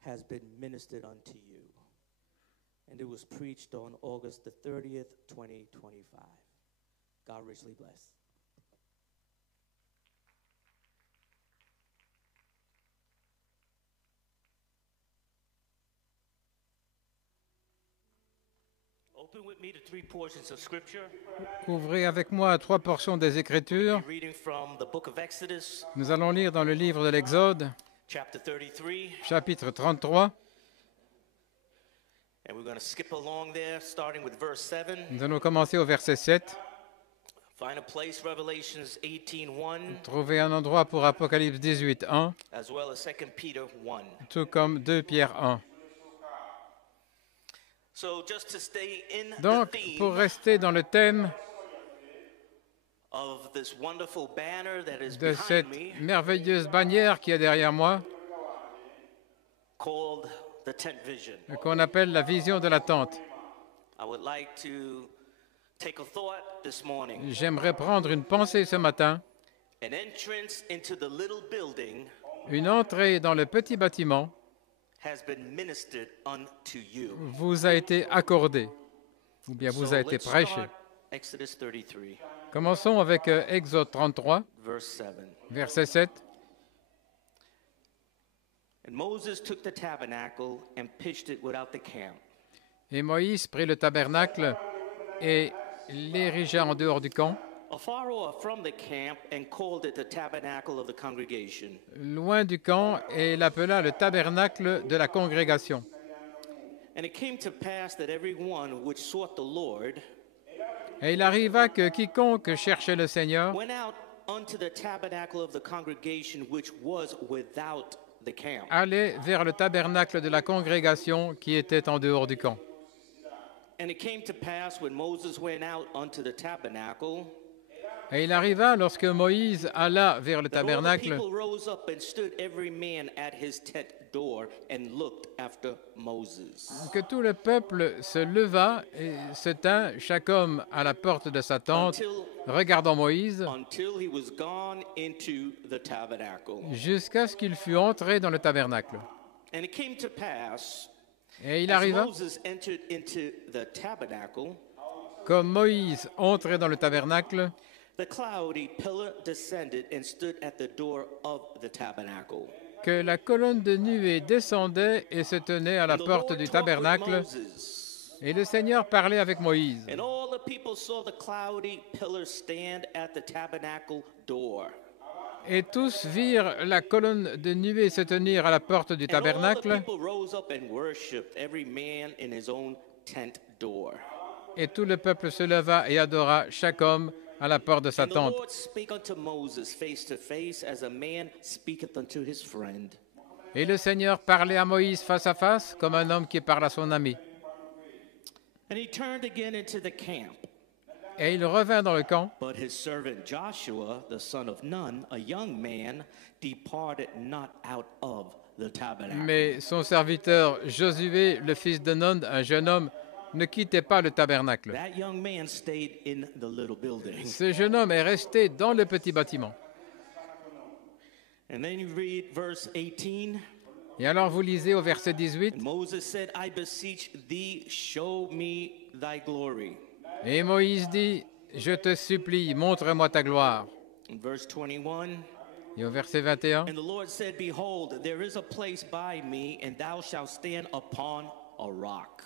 has been ministered unto you. And it was preached on August the 30th, 2025. God richly bless. Open with me to 3 portions of scripture. Ouvrez avec moi 3 portions des Écritures. Reading from the book of Exodus, Nous allons lire dans le livre de l'Exode, chapter 33. chapitre 33. And we're going to skip along there, starting with verse 7. Nous allons commencer au verset 7. Find a place, Revelations 18:1, Trouver un endroit pour Apocalypse 18, 1, as well as 2 Peter 1. tout comme 2 Pierre 1. So just to stay in Donc, the pour theme rester dans le thème of this wonderful banner that is de behind cette me, merveilleuse bannière qui est derrière moi, called the Tent Vision, qu'on appelle la vision de la tente, I would like to take a thought this morning. j'aimerais prendre une pensée ce matin. An entrance into the little building Une entrée dans le petit bâtiment has been ministered unto you. vous a été accordée, ou bien vous So a été let's prêchée. start Exodus 33, Commençons avec Exode 33, verse 7. verset 7. And Moses took the tabernacle and pitched it without the camp. Et Moïse prit le tabernacle et l'érigea en dehors du camp, Afar off from the camp, and called it the tabernacle of the congregation. loin du camp, et l'appela le tabernacle de la congrégation. And it came to pass that everyone which sought the Lord Et il arriva que quiconque cherchait le Seigneur went out unto the tabernacle of the congregation which was without the camp. allait vers le tabernacle de la congrégation qui était en dehors du camp. And it came to pass when Moses went out unto the tabernacle Et il arriva, lorsque Moïse alla vers le that all the tabernacle, people rose up and stood every man at his tent door and looked after Moses. que tout le peuple se leva et se tint, chaque homme à la porte de sa tente, regardant Moïse, Until he was gone into the tabernacle. jusqu'à ce qu'il fût entré dans le tabernacle. And it came to pass, Et il as arriva, Moses entered into the tabernacle, comme Moïse entrait dans le tabernacle, the cloudy pillar descended and stood at the door of the tabernacle. que la colonne de nuée descendait et se tenait à la And the porte Lord du talked with tabernacle, Moses. et le Seigneur parlait avec Moïse. And all the people saw the cloudy pillar stand at the tabernacle door. Et tous virent la colonne de nuée se tenir à la porte du And all the tabernacle, people rose up and worshipped, every man in his own tent door. et tout le peuple se leva et adora chaque homme à la porte de sa And the tente. Lord spake unto Moses face to face, as a man speaketh unto his friend. Et le Seigneur parlait à Moïse face à face, comme un homme qui parle à son ami. And he turned again into the camp. Et il revint dans le camp, But his servant Joshua, the son of Nun, a young man, departed not out of the tabernacle. mais son serviteur Josué, le fils de Nun, un jeune homme, ne quittait pas le tabernacle. That young man stayed in the little building. Ce jeune homme est resté dans le petit bâtiment. And then you read verse 18. Et alors vous lisez au verset 18, And Moses said, I beseech thee, show me thy glory. et Moïse dit, je te supplie, montre-moi ta gloire. In verse 21. Et au verset 21, And the Lord said, behold, there is a place by me, and thou shalt stand upon a rock.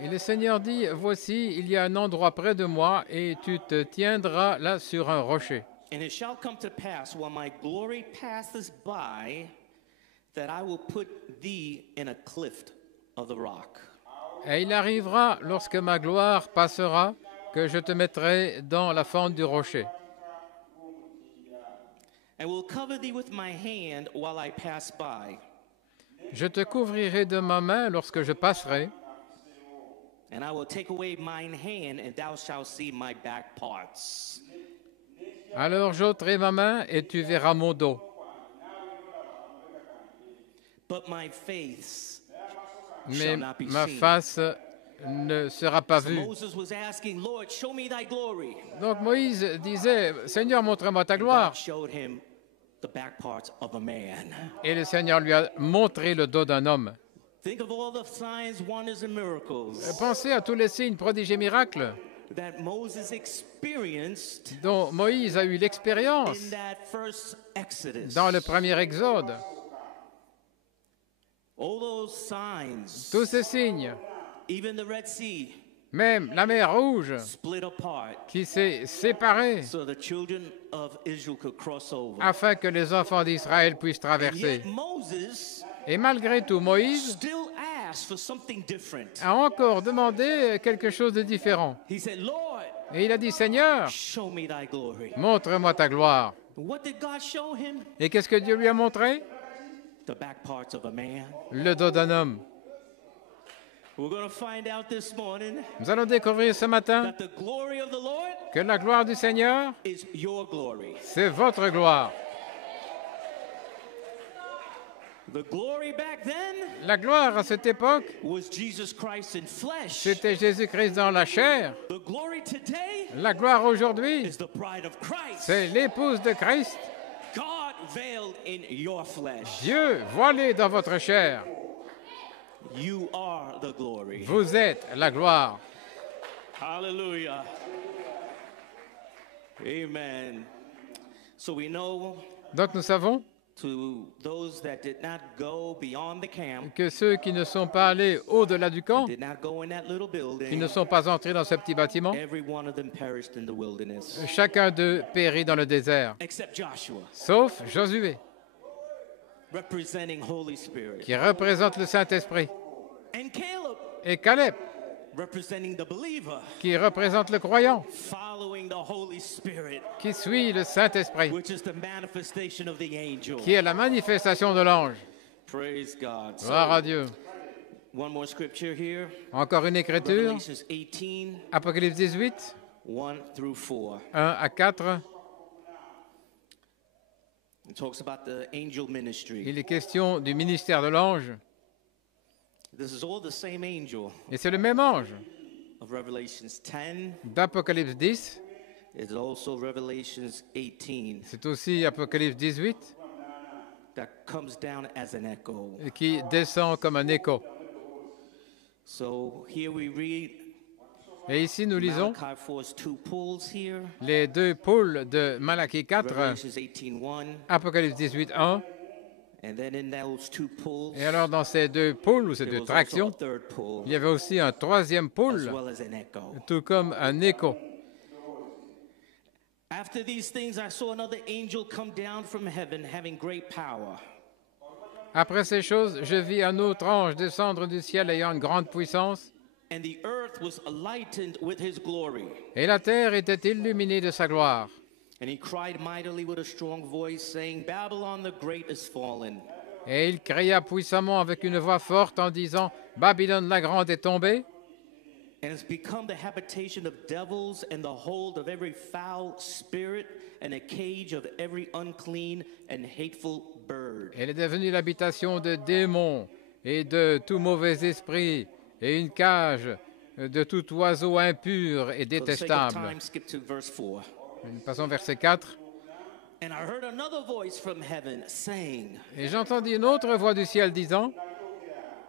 et le Seigneur dit, voici, il y a un endroit près de moi, et tu te tiendras là sur un rocher. And it shall come to pass, while my glory passes by, that I will put thee in a cleft of the rock. Et il arrivera, lorsque ma gloire passera, que je te mettrai dans la fente du rocher. And will cover thee with my hand while I pass by. Je te couvrirai de ma main lorsque je passerai, And I will take away mine hand, and thou shalt see my back parts. alors j'ôterai ma main et tu verras mon dos. But my face Mais shall not be ma seen. face ne sera pas So vue. Moses was asking, Lord, show me thy glory. Donc Moïse disait, Seigneur, montre-moi ta And gloire. God showed him the back parts of a man. Et le Seigneur lui a montré le dos d'un homme. Think of all the signs, wonders, and miracles Pensez à tous les signes, prodiges et miracles that Moses experienced dont Moïse a eu l'expérience in that first Exodus. dans le premier Exode. All those signs, Tous ces signes, even the Red Sea, même la mer Rouge split apart qui s'est séparée so the children of Israel could cross over. afin que les enfants d'Israël puissent And traverser. yet Moses Et malgré tout, Moïse still asked for something different. a encore demandé quelque chose de différent. He said, Lord, Et il a dit, Seigneur, show me thy glory. montre-moi ta gloire. What did God show him? Et qu'est-ce que Dieu lui a montré? The back parts of a man. Le dos d'un homme. We're going to find out this morning Nous allons découvrir ce matin that the glory of the Lord que la gloire du Seigneur, is your glory. c'est votre gloire. The glory back then La gloire à cette époque, was Jesus Christ in flesh. c'était Jésus-Christ dans la chair. The glory today La gloire aujourd'hui, is the bride of Christ. c'est l'épouse de Christ. God veiled in your flesh. Dieu voilé dans votre chair. You are the glory. Vous êtes la gloire. Hallelujah. Amen. So we know Donc nous savons to those that did not go beyond the camp, que ceux qui ne sont pas allés au-delà du camp, did not go in that little qui building, ne sont pas entrés dans ce petit bâtiment, every one of them perished in the wilderness, chacun d'eux périt dans le désert, except Joshua, sauf Josué, representing Holy Spirit, qui représente le Saint-Esprit, and Caleb, et Caleb, representing the believer, qui représente le croyant, following the Holy Spirit, qui suit le Saint-Esprit, which is the manifestation of the angel. qui est la manifestation de l'ange. Praise God. Gloire à So, Dieu. one more scripture here, Encore une écriture, Revelations 18, Apocalypse 18, 1 through 4. 1 à 4. It talks about the angel ministry. Il est question du ministère de l'ange, This is all the same angel et c'est le même ange of Revelations 10. d'Apocalypse 10, It's also Revelations 18 c'est aussi Apocalypse 18, that comes down as an echo. qui descend comme un écho. So here we read Et ici, nous lisons Malachi 4's two pools here. les deux poules de Malachie 4, Revelations 18:1, Apocalypse 18, 1. and then in those two pools, Et alors, dans ces deux poules, ou ces there deux was also a tractions, third pool, il y avait aussi un troisième as poule, well as an echo. tout comme un écho. After these things, I saw another angel come down from heaven, having great power. Après ces choses, je vis un autre ange descendre du ciel ayant une grande puissance, And the earth was lightened with his glory. et la terre était illuminée de sa gloire. And he cried mightily with a strong voice, saying, Babylon the great is fallen, Et il cria puissamment avec une voix forte en disant, Babylone la grande est tombée, and has become the habitation of devils and the hold of every foul spirit and a cage of every unclean and hateful bird. elle est devenue l'habitation de démons et de tout mauvais esprit, et une cage de tout oiseau impur et For the sake of détestable. time, skip to verse 4. Nous passons au verset 4. And I heard another voice from heaven saying, Et j'entendis une autre voix du ciel disant,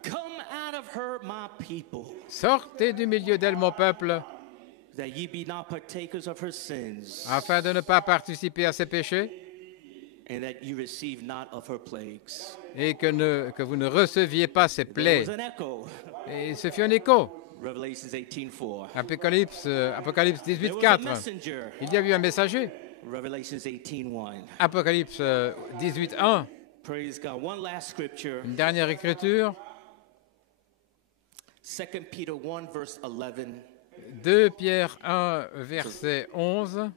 Come out of her, my people, Sortez du milieu d'elle, mon peuple, that ye be not partakers of her sins, afin de ne pas participer à ses péchés, and that ye receive not of her plagues. et que vous ne receviez pas ses There plaies. was an echo. Et ce fut un écho. Revelations 18:4. Apocalypse There 18, was a 4. messenger. Il y a eu un messager. Revelations 18:1. Apocalypse 18, 1. Praise God. One last scripture. Une dernière écriture. 2 Peter 1 verse 11. 2 Pierre 1, verset 11.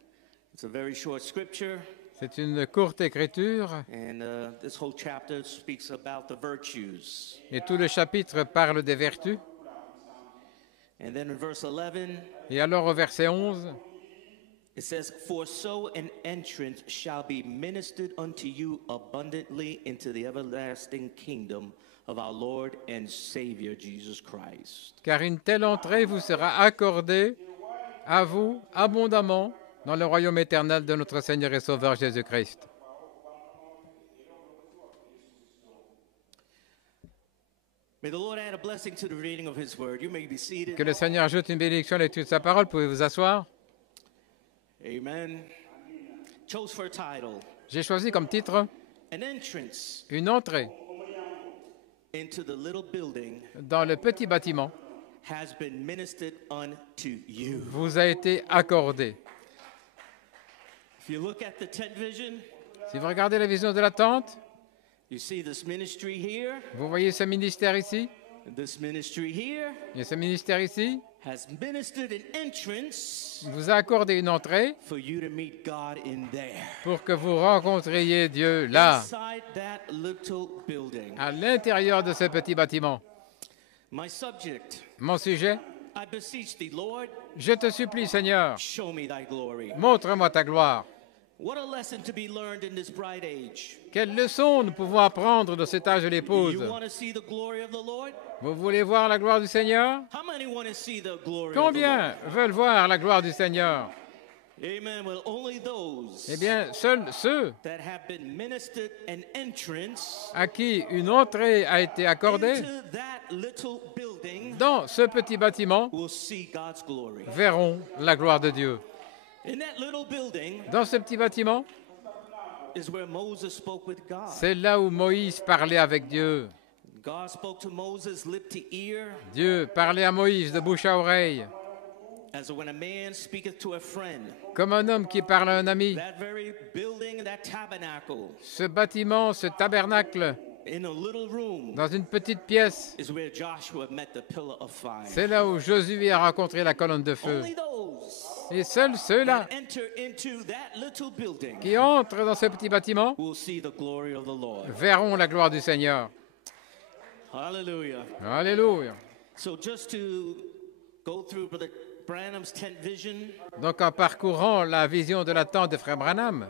It's a very short scripture, C'est une courte écriture. and this whole chapter speaks about the virtues. Et tout le chapitre parle des vertus. And then in verse 11, Et alors au verset 11, it says, For so an entrance shall be ministered unto you abundantly into the everlasting kingdom of our Lord and Savior Jesus Christ. car une telle entrée vous sera accordée à vous abondamment dans le royaume éternel de notre Seigneur et Sauveur Jésus-Christ. May the Lord add a blessing to the reading of His word. You may be seated. Que le Seigneur ajoute une bénédiction à l'étude de sa parole. Pouvez vous asseoir. Amen. Chose for a title. J'ai choisi comme titre An entrance une entrée into the little building dans le petit bâtiment has been ministered unto you. vous a été accordée. If you look at the tent vision, Si vous regardez la vision de la tente, you see this ministry here, vous voyez ce ministère ici, and this ministry here et ce ministère ici has ministered an entrance vous a accordé une entrée for you to meet God in there. pour que vous rencontriez Dieu là, Inside that little building. à l'intérieur de ce petit bâtiment. My subject, Mon sujet, I beseech thee, Lord, je te supplie, Seigneur, show me thy glory. montre-moi ta gloire. What a lesson to be learned in this bright age. Quelle leçon nous pouvons apprendre de cet âge de l'épouse. You want to see the glory of the Lord? Vous voulez voir la gloire du Seigneur? How many want to see the glory of the Combien veulent voir la gloire du Seigneur? Lord? Amen. Well, only those Eh bien, seuls ceux that have been ministered an entrance à qui une entrée a été accordée into that little building dans ce petit bâtiment will see God's glory. verront la gloire de Dieu. In that little building Dans ce petit bâtiment, is where Moses spoke with God. c'est là où Moïse parlait avec Dieu. God spoke to Moses lip to ear, Dieu parlait à Moïse de bouche à oreille, as when a man speaketh to a friend. comme un homme qui parle à un ami. That very building, that tabernacle, Ce bâtiment, ce tabernacle, in a little room, dans une petite pièce, is where Joshua met the pillar of fire. c'est là où Josué a rencontré la colonne de feu. Only those Et seuls ceux-là that enter into that little building qui entrent dans ce petit bâtiment will see the glory of the Lord. verront la gloire du Seigneur. Hallelujah. Alléluia. So just to go through Brother Branham's tent vision, Donc en parcourant la vision de la tente de Frère Branham,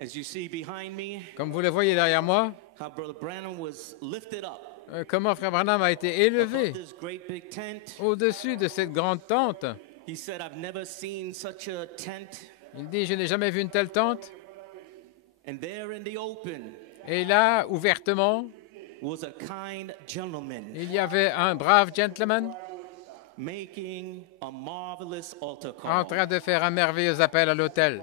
as you see behind me, comme vous le voyez derrière moi, how Brother Branham was lifted up comment Frère Branham a été élevé above this great big tent. au-dessus de cette grande tente. He said, I've never seen such a tent. Il dit, je n'ai jamais vu une telle tente. And there in the open Et là, ouvertement, was a kind gentleman il y avait un brave gentleman making a marvelous altar en call. train de faire un merveilleux appel à l'autel.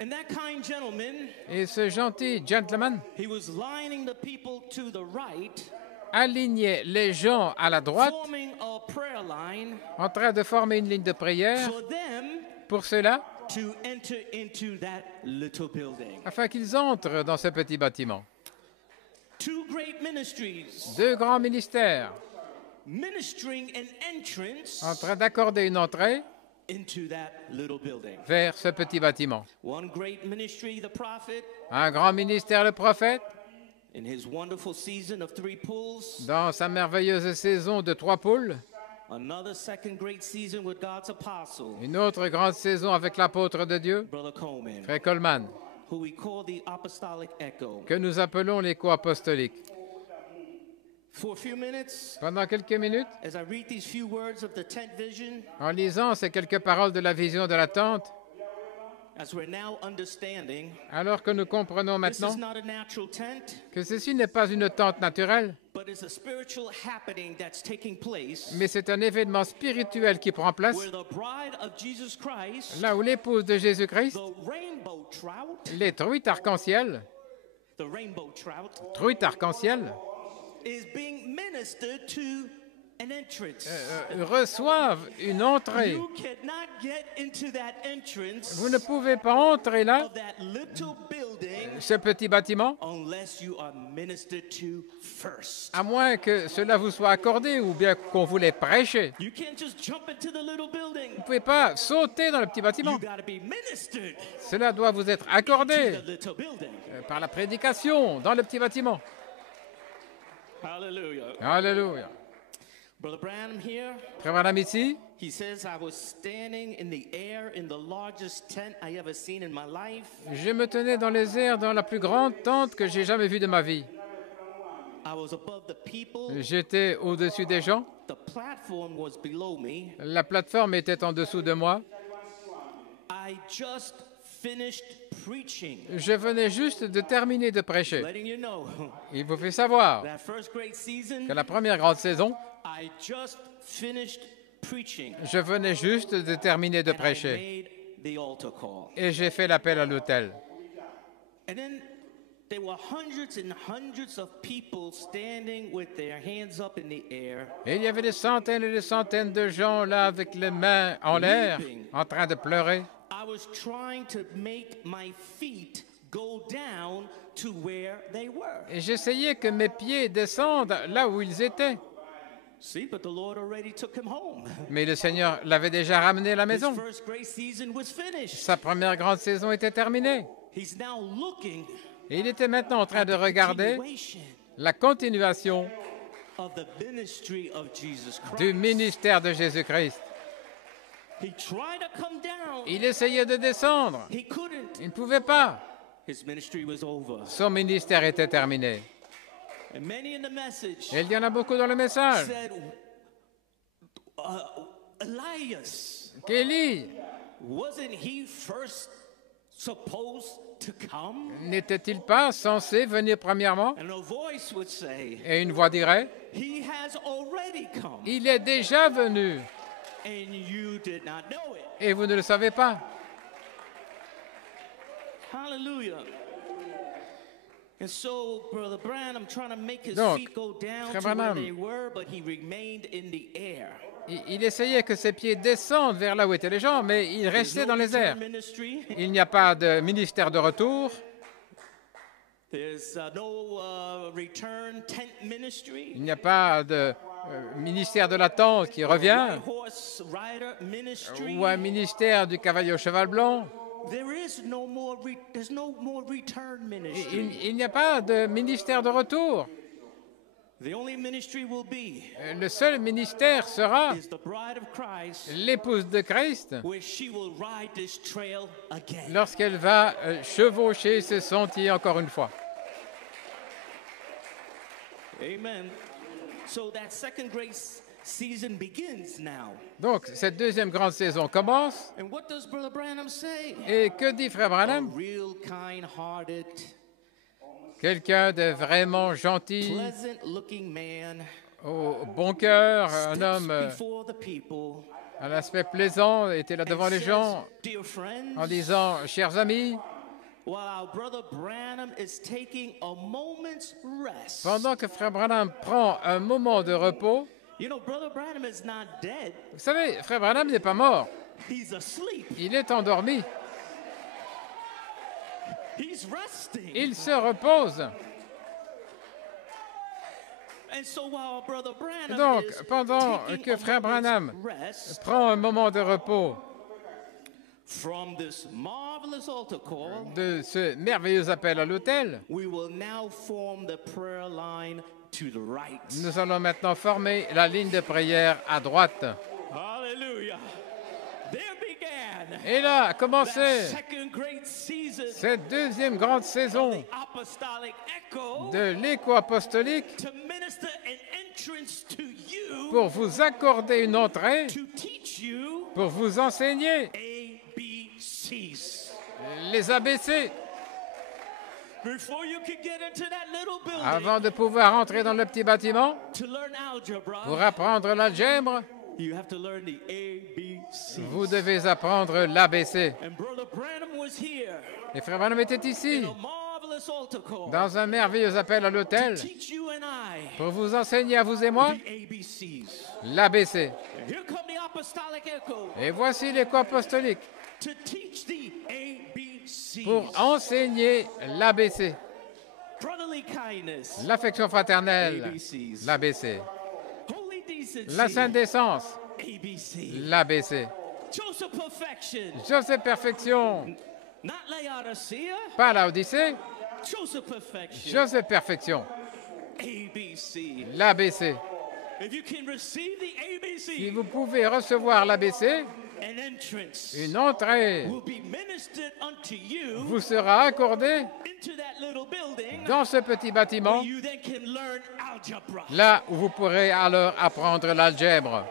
And that kind gentleman, Et ce gentil gentleman he was lining the people to the right, alignait les gens à la droite forming a prayer line en train de former une ligne de prière for them pour ceux-là, to enter into that little building. afin qu'ils entrent dans ce petit bâtiment. Two great ministries Deux grands ministères ministering an entrance en train d'accorder une entrée into that little building. vers ce petit bâtiment. One great ministry, the prophet, Un grand ministère, le prophète, in his wonderful season of 3 pulls. dans sa merveilleuse saison de 3 poules. Another second great season with God's apostle, Une autre grande saison avec l'apôtre de Dieu, Brother Coleman, Frère Coleman, who we call the apostolic echo. que nous appelons l'écho apostolique. For a few minutes, Pendant quelques minutes, as I read these few words of the tent vision, en lisant ces quelques paroles de la vision de la tente, as we're now understanding, alors que nous comprenons this maintenant is not a natural tent, que ceci n'est pas une tente naturelle, but it's a spiritual happening that's taking place mais c'est un événement spirituel qui prend place, where the bride of Jesus Christ, là où l'épouse de Jésus-Christ, the rainbow trout, les truites arc-en-ciel, truites arc-en-ciel, is being ministered to an entrance. reçoivent une entrée. You cannot get into that entrance Vous ne pouvez pas entrer là, of that little building ce petit bâtiment, unless you are ministered to first. à moins que cela vous soit accordé ou bien qu'on vous l'ait prêché. You can't just jump into the little building. Vous ne pouvez pas sauter dans le petit bâtiment. You got to be ministered Cela doit vous être to accordé the little building. par la prédication dans le petit bâtiment. Hallelujah. Alléluia. Brother Branham here, Frère Branham ici, he says, I was standing in the air in the largest tent I ever seen in my life. je me tenais dans les airs dans la plus grande tente que j'ai jamais vue de ma vie. I was above the people. J'étais au-dessus des gens. The platform was below me. La plateforme était en dessous de moi. I just finished preaching. Je venais juste de terminer de prêcher. Letting you know Il vous fait savoir that first great season, que la première grande saison, I just finished preaching. je venais juste de terminer de And I prêcher. made the altar call. Et j'ai fait l'appel à l'autel. And then there were hundreds and hundreds of people standing with their hands up in the air, Et il y avait des centaines et des centaines de gens là avec les mains en l'air, en train de pleurer. I was trying to make my feet go down to where they were. Et j'essayais que mes pieds descendent là où ils étaient. See, but the Lord already took him home. Mais le Seigneur l'avait déjà ramené à la His maison. first great season was finished. Sa première grande saison était terminée. He's now looking Et il était maintenant en train de regarder continuation la continuation of the ministry of Jesus Christ. du ministère de Jésus-Christ. He tried to come down. Il essayait de descendre. He couldn't. Il ne pouvait pas. His ministry was over. Son ministère était terminé. And many in the message Et il y en a beaucoup dans le message. said, Elias, Qu'Élie wasn't he first supposed to come? n'était-il pas censé venir premièrement? And a voice would say, Et une voix dirait, he has already come, il est déjà venu and you did not know it. et vous ne le savez pas. Hallelujah. And so, Brother Branham trying to make his Donc, feet go down Frère to where Branham, they were, but he remained in the air. Il essayait que ses pieds descendent vers là où étaient les gens, mais il There's restait no dans les airs. return ministry. Il n'y a pas de ministère de retour. There's no return tent ministry. Il n'y a pas de ministère de l'attente qui revient, White horse rider ministry. ou un ministère du cavalier au cheval blanc. There's no more return ministry. Il n'y a pas de ministère de retour. The only ministry will be Le seul ministère sera is the bride of Christ, l'épouse de Christ where she will ride this trail again. lorsqu'elle va chevaucher ce sentier encore une fois. Amen. So that second grace season begins now. Donc, cette deuxième grande saison commence. And what does Brother Branham say? Et que dit Frère A Branham? real kind-hearted, Quelqu'un de vraiment gentil, pleasant-looking man au bon cœur, un steps homme before the people à l'aspect plaisant, était là devant and les says, gens "Dear friends, en disant « Chers amis, while our brother Branham is taking a moment's rest." pendant que Frère Branham prend un moment de repos, You know, Brother Branham is not dead. vous savez, Frère Branham n'est pas mort, He's asleep. il est endormi, He's resting. il se repose. And so while Brother Branham Donc, is pendant taking que a Frère moment's Branham rest prend un moment de repos from this marvelous altar call, de ce merveilleux appel à l'autel, we will now form the prayer line to the right. nous allons maintenant former la ligne de prière à droite. Hallelujah. There began Et là a that commencé second great season cette deuxième grande of saison the apostolic echo de l'écho apostolique to minister an entrance to you, pour vous accorder une entrée, to teach you pour vous enseigner ABCs. les ABC. Before you can get into that little building Avant de pouvoir entrer dans le petit bâtiment to learn algebra, pour apprendre l'algèbre, you have to learn the ABCs. vous devez apprendre l'ABC. And Brother Branham was here Et Frère Branham était in ici, a marvelous altar call dans un merveilleux appel à to l'autel, teach you and I pour vous enseigner à vous et moi the ABCs. l'ABC. And here come the apostolic echo Et voici l'écho apostolique to teach the ABCs. pour enseigner l'ABC. Brotherly kindness, L'affection fraternelle, ABCs. l'ABC. Holy decency, La sainte décence, ABC. l'ABC. Joseph perfection, Joseph perfection, not Laodicea. pas la Odyssée. Joseph perfection, Joseph perfection, ABC. l'ABC. If you can receive the ABC, Si vous pouvez recevoir l'ABC, an entrance une entrée will be ministered unto you vous sera accordée into that little building dans ce petit where bâtiment, you then can learn algebra. là où vous pourrez alors apprendre l'algèbre.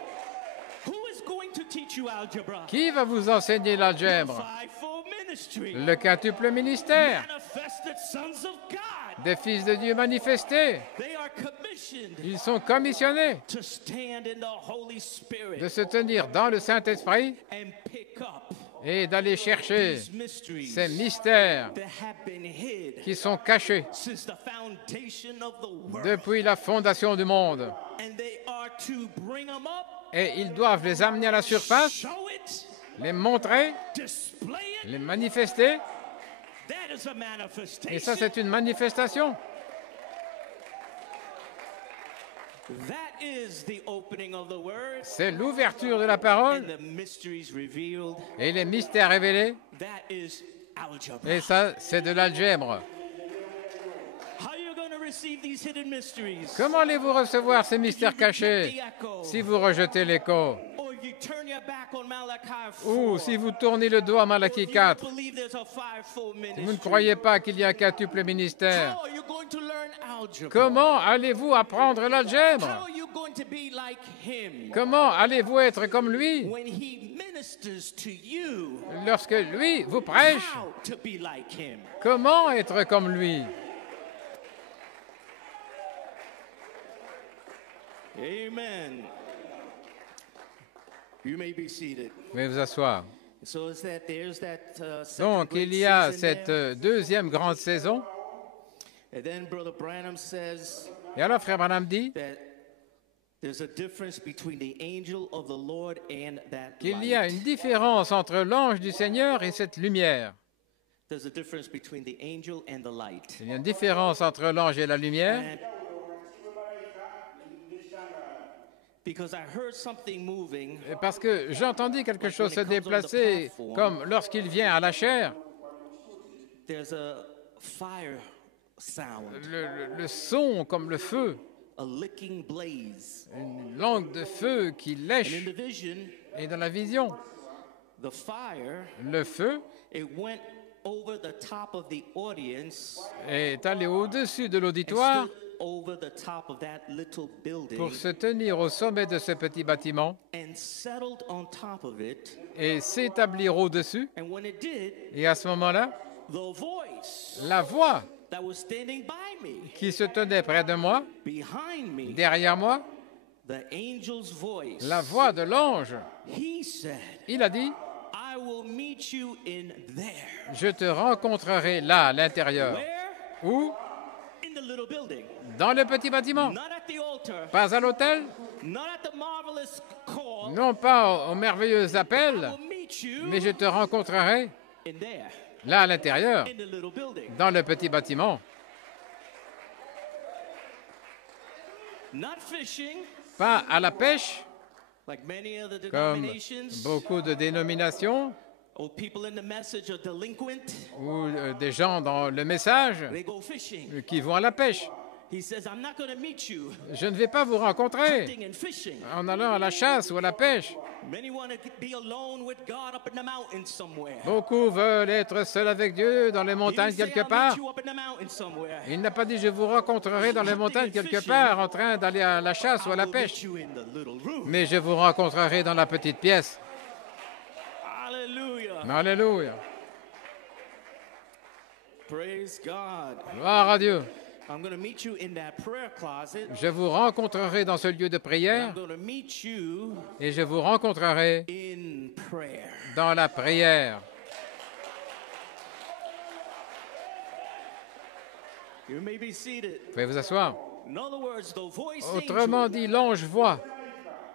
Who is going to teach you algebra? Qui va vous enseigner l'algèbre? Fivefold ministry. le quintuple ministère Manifested sons of God. des fils de Dieu manifestés. They are commissioned Ils sont commissionnés to stand in the Holy Spirit de se tenir dans le Saint-Esprit and pick up et d'aller chercher these mysteries ces mystères that have been hid qui sont cachés since the foundation of the world. depuis la fondation du monde. And they are to bring them up, Et ils doivent les amener à la surface, show it, les montrer, display it. les manifester. That is a Et ça, manifestation. c'est une manifestation. That is the opening of the word C'est l'ouverture de la parole and the mysteries revealed. et les mystères révélés. That is algebra. Et ça, c'est de l'algèbre. How are you going to receive these hidden mysteries? Comment allez-vous recevoir ces mystères The cachés echo. si vous rejetez l'écho Or you turn your back on Malachi 4. ou si vous tournez le dos à Malachie If you 4? don't believe there's a fivefold ministry. Vous ne croyez pas qu'il y a un quintuple ministère? How are you going to learn algebra? Comment allez-vous apprendre l'algèbre? How are you going to be like him Comment allez-vous être comme lui when he ministers to you? lorsque lui vous prêche? How to be like him? Comment être comme lui? Amen. You may be seated. Vous pouvez vous asseoir. So is that there's that Donc, second il y a season cette there. deuxième grande saison. And then Brother Branham says Et alors, Frère Branham dit that there's a difference between the angel of the Lord and that qu'il y a light. une différence entre l'ange du Seigneur et cette lumière. There's a difference between the angel and the light. Il y a une différence entre l'ange et la lumière. And because I heard something moving, Parce que j'entendis quelque chose se déplacer comme lorsqu'il vient à la chair, there's a fire sound, le son comme le feu, a licking blaze. une langue de feu qui And in lèche. the vision, Et dans la vision, the fire, le feu it went over the top of the audience est allé au-dessus de and l'auditoire stood over the top of that little building pour se tenir au sommet de ce petit bâtiment and settled on top of it. et s'établir au-dessus. And when it did, Et à ce moment-là, the voice la voix that was standing by me, qui se tenait près de moi, behind me, derrière moi, the angel's voice, la voix de l'ange, he said, il a dit, I will meet you in there. je te rencontrerai là, à l'intérieur. Where? Où? In the little building. Dans le petit bâtiment. Not at the altar, Pas à l'hôtel, not at the marvelous call. non pas au merveilleux I appel, will meet you mais je te rencontrerai in there, là, à l'intérieur, in the little building. dans le petit bâtiment. Not fishing, Pas à la pêche, like many other comme denominations, beaucoup de dénominations, or people in the message are delinquent. ou des gens dans le message They go fishing. qui vont à la pêche. He says, I'm not going to meet you Je ne vais pas vous rencontrer hunting and fishing. en allant à la chasse ou à la pêche. Many want to be alone with God up in the mountains somewhere. Beaucoup veulent être seuls avec Dieu dans les He montagnes didn't say, quelque I'll part. meet you up in the mountains somewhere. Il n'a pas dit je vous rencontrerai dans les montagnes quelque part en train d'aller à la chasse ou à I la will meet pêche. you in the little room. Mais je vous rencontrerai dans la petite pièce. Hallelujah. Alléluia. Praise God. Gloire à Dieu. I'm going to meet you in that prayer closet. Je vous rencontrerai dans ce lieu de I'm prière going to meet you et je vous rencontrerai in prayer. dans la prière. You may be seated. Vous pouvez vous asseoir. In other words, the voice Autrement angel, dit, l'ange voit.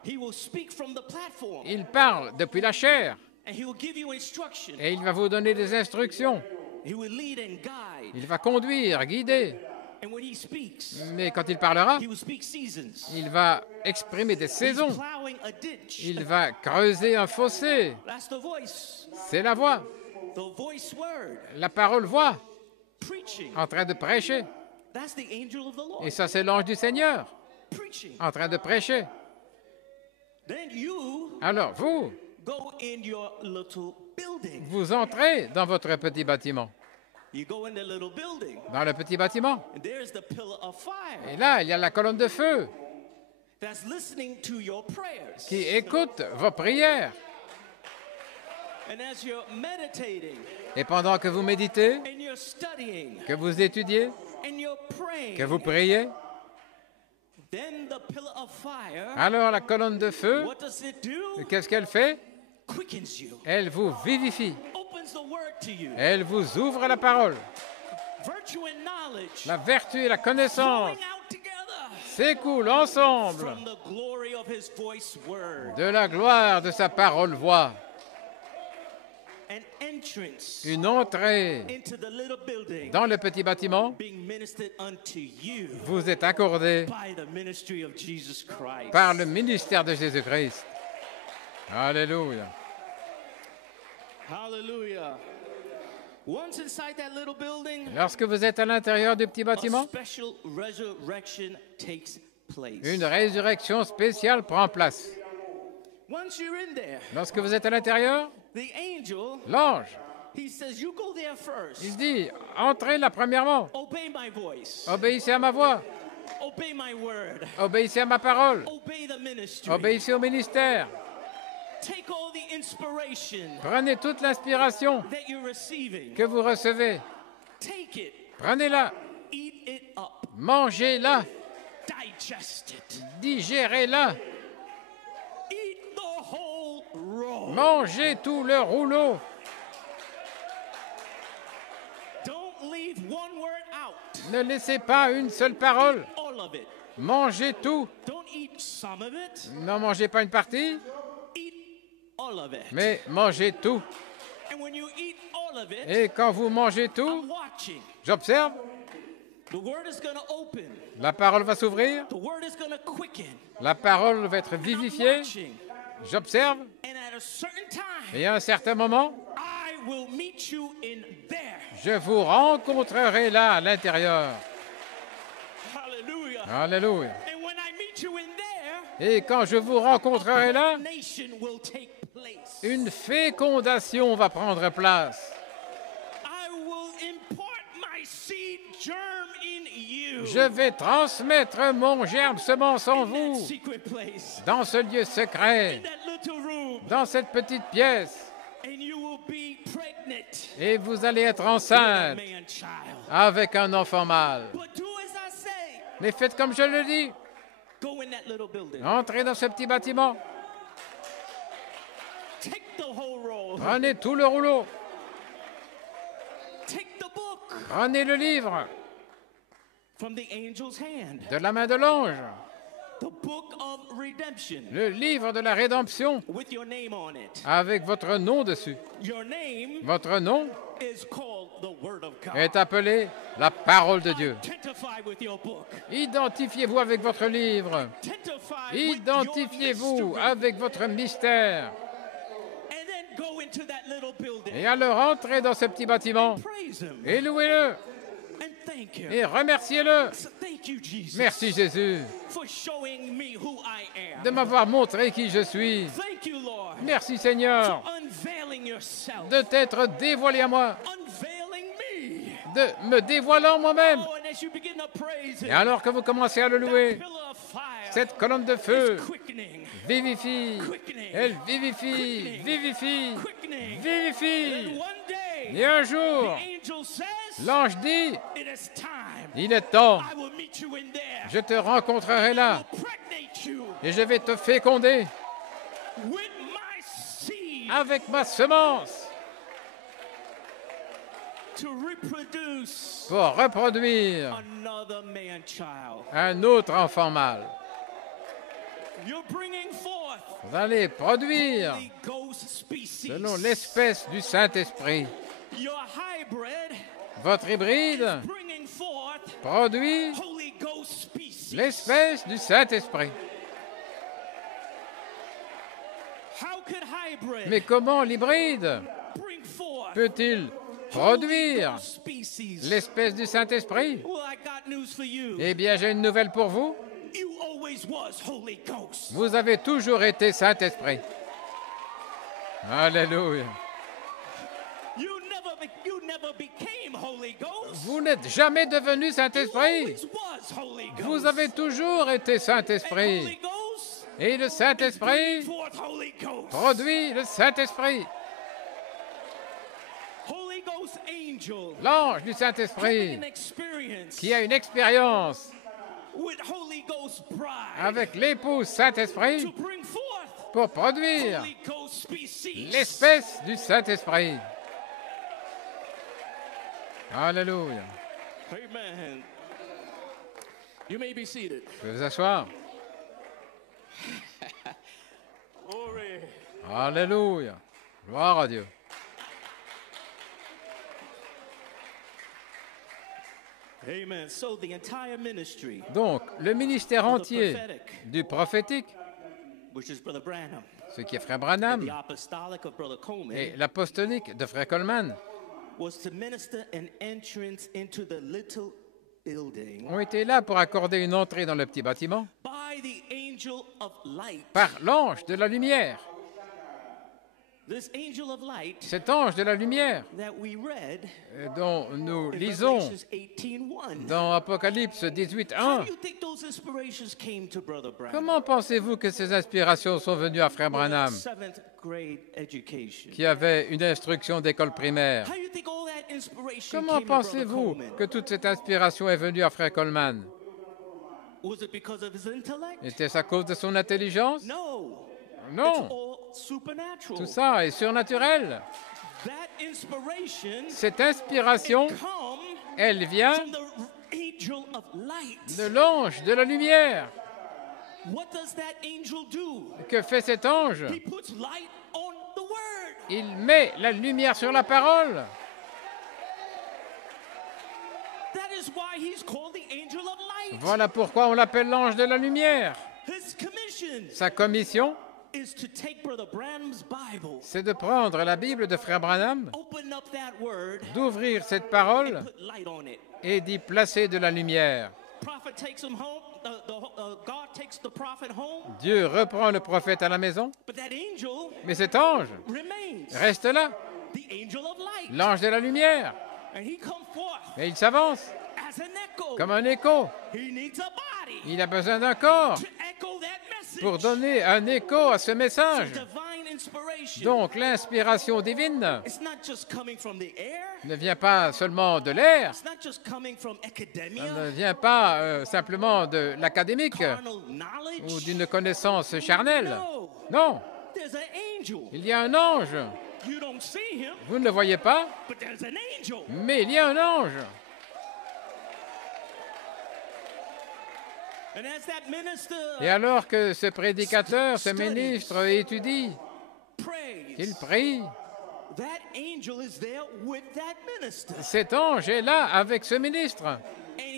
he will speak from the platform Il parle depuis la chair and he will give you instruction. et il va vous donner des instructions. He will lead and guide. Il va conduire, guider. And when he speaks, Mais quand il parlera, he will speak seasons. il va exprimer des He's saisons. plowing a ditch. Il va creuser un fossé. That's the voice. C'est la voix, The voice word. la parole voix, Preaching. en train de prêcher. That's the angel of the Lord. Et ça, c'est l'ange du Seigneur, Preaching. en train de prêcher. Then you Alors, vous, go in your little building. vous entrez dans votre petit bâtiment. You go in the little building. Dans le petit bâtiment. And there's the pillar of fire Et là, il y a la colonne de feu that's listening to your prayers. qui écoute vos prières. And as you're meditating Et pendant que vous méditez, and you're studying que vous étudiez, and you're praying, que vous priez, then the pillar of fire, alors la colonne de feu, what does it do? qu'est-ce qu'elle fait? Quickens you, Elle vous vivifie. opens the word to you. Elle vous ouvre la parole. Virtue and knowledge La vertu et la connaissance flowing out together s'écoulent ensemble from the glory of his voice word. de la gloire de sa parole-voix. An entrance Une entrée into the little building dans le petit bâtiment being ministered unto you vous est accordée by the ministry of Jesus Christ. par le ministère de Jésus-Christ. Alléluia. Hallelujah. Once inside that little building, Lorsque vous êtes à l'intérieur du petit a bâtiment, special resurrection takes place. une résurrection spéciale prend place. Once you're in there, Lorsque vous êtes à l'intérieur, the angel, l'ange, he says, you go there first. il dit, entrez là premièrement, Obey my voice. obéissez à ma voix, Obey my word. obéissez à ma parole, Obey the ministry. obéissez au ministère, Take all the inspiration prenez toute l'inspiration that you're receiving. que vous recevez, Take it. prenez-la, Eat it up. mangez-la, Digest it. digérez-la, Eat the whole roll. mangez tout le rouleau, Don't leave one word out. ne laissez pas une seule parole, All of it. mangez tout, Don't eat some of it. n'en mangez pas une partie, Eat all of it. mais mangez tout. And when you eat all of it, Et quand vous mangez I'm tout, watching. j'observe, The word is going to open. la parole va s'ouvrir, The word is going to quicken. la parole va être I'm vivifiée, watching. j'observe, And at a certain time, et à un certain moment, I will meet you in there. je vous rencontrerai là à l'intérieur. Hallelujah. Alléluia. And when I meet you in there, Et quand je vous rencontrerai là, nation will take place. une fécondation va prendre place. I will impart my seed germ in you. Je vais transmettre mon germe semence en in that vous, secret place, dans ce lieu secret, in that little room, dans cette petite pièce, and you will be pregnant et vous allez être with a enceinte man child. avec un enfant mâle. But do as I say. Mais faites comme je le dis, Go in that little building. entrez dans ce petit bâtiment, Take the whole roll. prenez tout le rouleau, Take the book prenez le livre from the angel's hand. de la main de l'ange, The book of redemption le livre de la rédemption with your name on it. avec votre nom dessus. Your name Votre nom is called the Word of God. est appelé la parole de Dieu. Identify with your book. Identifiez-vous avec votre livre. Identify with Identifiez-vous your mystery. avec votre mystère. And then go into that little building. Et alors entrez dans ce petit bâtiment Praise Him. et louez-le And thank Him. et remerciez-le. So thank you, Jesus. Merci Jésus For showing me who I am. de m'avoir montré qui je suis. Thank you, Lord. Merci Seigneur For unveiling yourself. de t'être dévoilé à moi, Unveiling me. de me dévoilant moi-même. Oh, and as you begin to praise Et Him, alors que vous commencez à le that louer, pillar of fire cette colonne de feu is quickening. vivifie, elle vivifie, vivifie, vivifie. And one day, Et un jour, the angel says, l'ange dit, it is time. il est temps, I will meet you in there. je te rencontrerai I là will pregnate you et je vais te féconder with my seed avec ma semence to reproduce pour reproduire another man child. un autre enfant mâle. You're bringing forth Vous allez produire Holy Ghost species. selon l'espèce du Saint-Esprit. Your hybrid Votre hybride bringing forth produit Holy Ghost species. l'espèce du Saint-Esprit. How could hybrid Mais comment l'hybride bring forth peut-il Holy produire Ghost species? l'espèce du Saint-Esprit? Well, I got news for you. Eh bien, j'ai une nouvelle pour vous. You always was Holy Ghost. Vous avez toujours été Saint-Esprit. Alléluia. You never became Holy Ghost. Vous n'êtes jamais devenu You Saint-Esprit. always was Holy Ghost. Vous avez toujours été And Saint-Esprit. Holy Ghost Et le bring Saint-Esprit forth Holy Ghost. produit le Saint-Esprit. Ghost angel l'ange du having Saint-Esprit an experience qui a une expérience with Holy Ghost bride avec l'épouse Saint-Esprit to bring forth pour produire Holy Ghost species. l'espèce du Saint-Esprit. Alléluia. Amen. You may be seated. Vous pouvez vous asseoir. Glory. Alléluia. Gloire à Dieu. Amen. So the entire ministry, Donc, le ministère entier du prophétique, which is Brother Branham, ce qui est Frère and Branham, the apostolic of Brother Coleman, et l'apostolique de Frère Coleman, was to minister an entrance into the little building ont été là pour accorder une entrée dans le petit bâtiment by the angel of light. par l'ange de la lumière. This angel of light Cet ange de la lumière that we read dont nous in lisons Revelations 18:1. dans Apocalypse How 18.1. do you think those inspirations came to Brother Branham? Comment pensez-vous que ces inspirations sont venues à Frère Branham, Seventh grade education. qui avait une instruction d'école primaire? How do you think all that inspiration Comment came to Brother pensez-vous Coleman? que toute cette inspiration est venue à Frère Coleman? Was it because of his intellect? Était-ce à cause de son intelligence? No. It's Non, all supernatural. tout ça est surnaturel. That inspiration Cette inspiration, come elle vient from the angel of light. de l'ange de la lumière. What does that angel do? Que fait cet ange? He puts light on the word. Il met la lumière sur la parole. That is why he's called the angel of light. Voilà pourquoi on l'appelle l'ange de la lumière. His commission Sa commission, is to take Brother Branham's Bible, c'est de prendre la Bible de Frère Branham, open up that word, d'ouvrir cette parole put light on it. et d'y placer de la lumière. Prophet takes him home. God takes the prophet home, Dieu reprend le prophète à la maison, but that angel mais cet ange remains reste là, the angel of light, l'ange de la lumière. and he comes forth Et il s'avance as an echo. comme un écho. He needs a body Il a besoin d'un corps to echo that message. pour donner un écho à ce message. Divine inspiration. Donc l'inspiration divine It's not just coming from the air. ne vient pas seulement de l'air, It's not just coming from academia, ne vient pas simplement de l'académique carnal knowledge. ou d'une connaissance charnelle. No, Non, there's an angel. il y a un ange. You don't see him, Vous ne le voyez pas, but there's an angel. mais il y a un ange. And as that minister Et alors que ce prédicateur, ce ministre étudie, prays, qu'il prie, that angel is there with that minister. cet ange est là avec ce ministre. And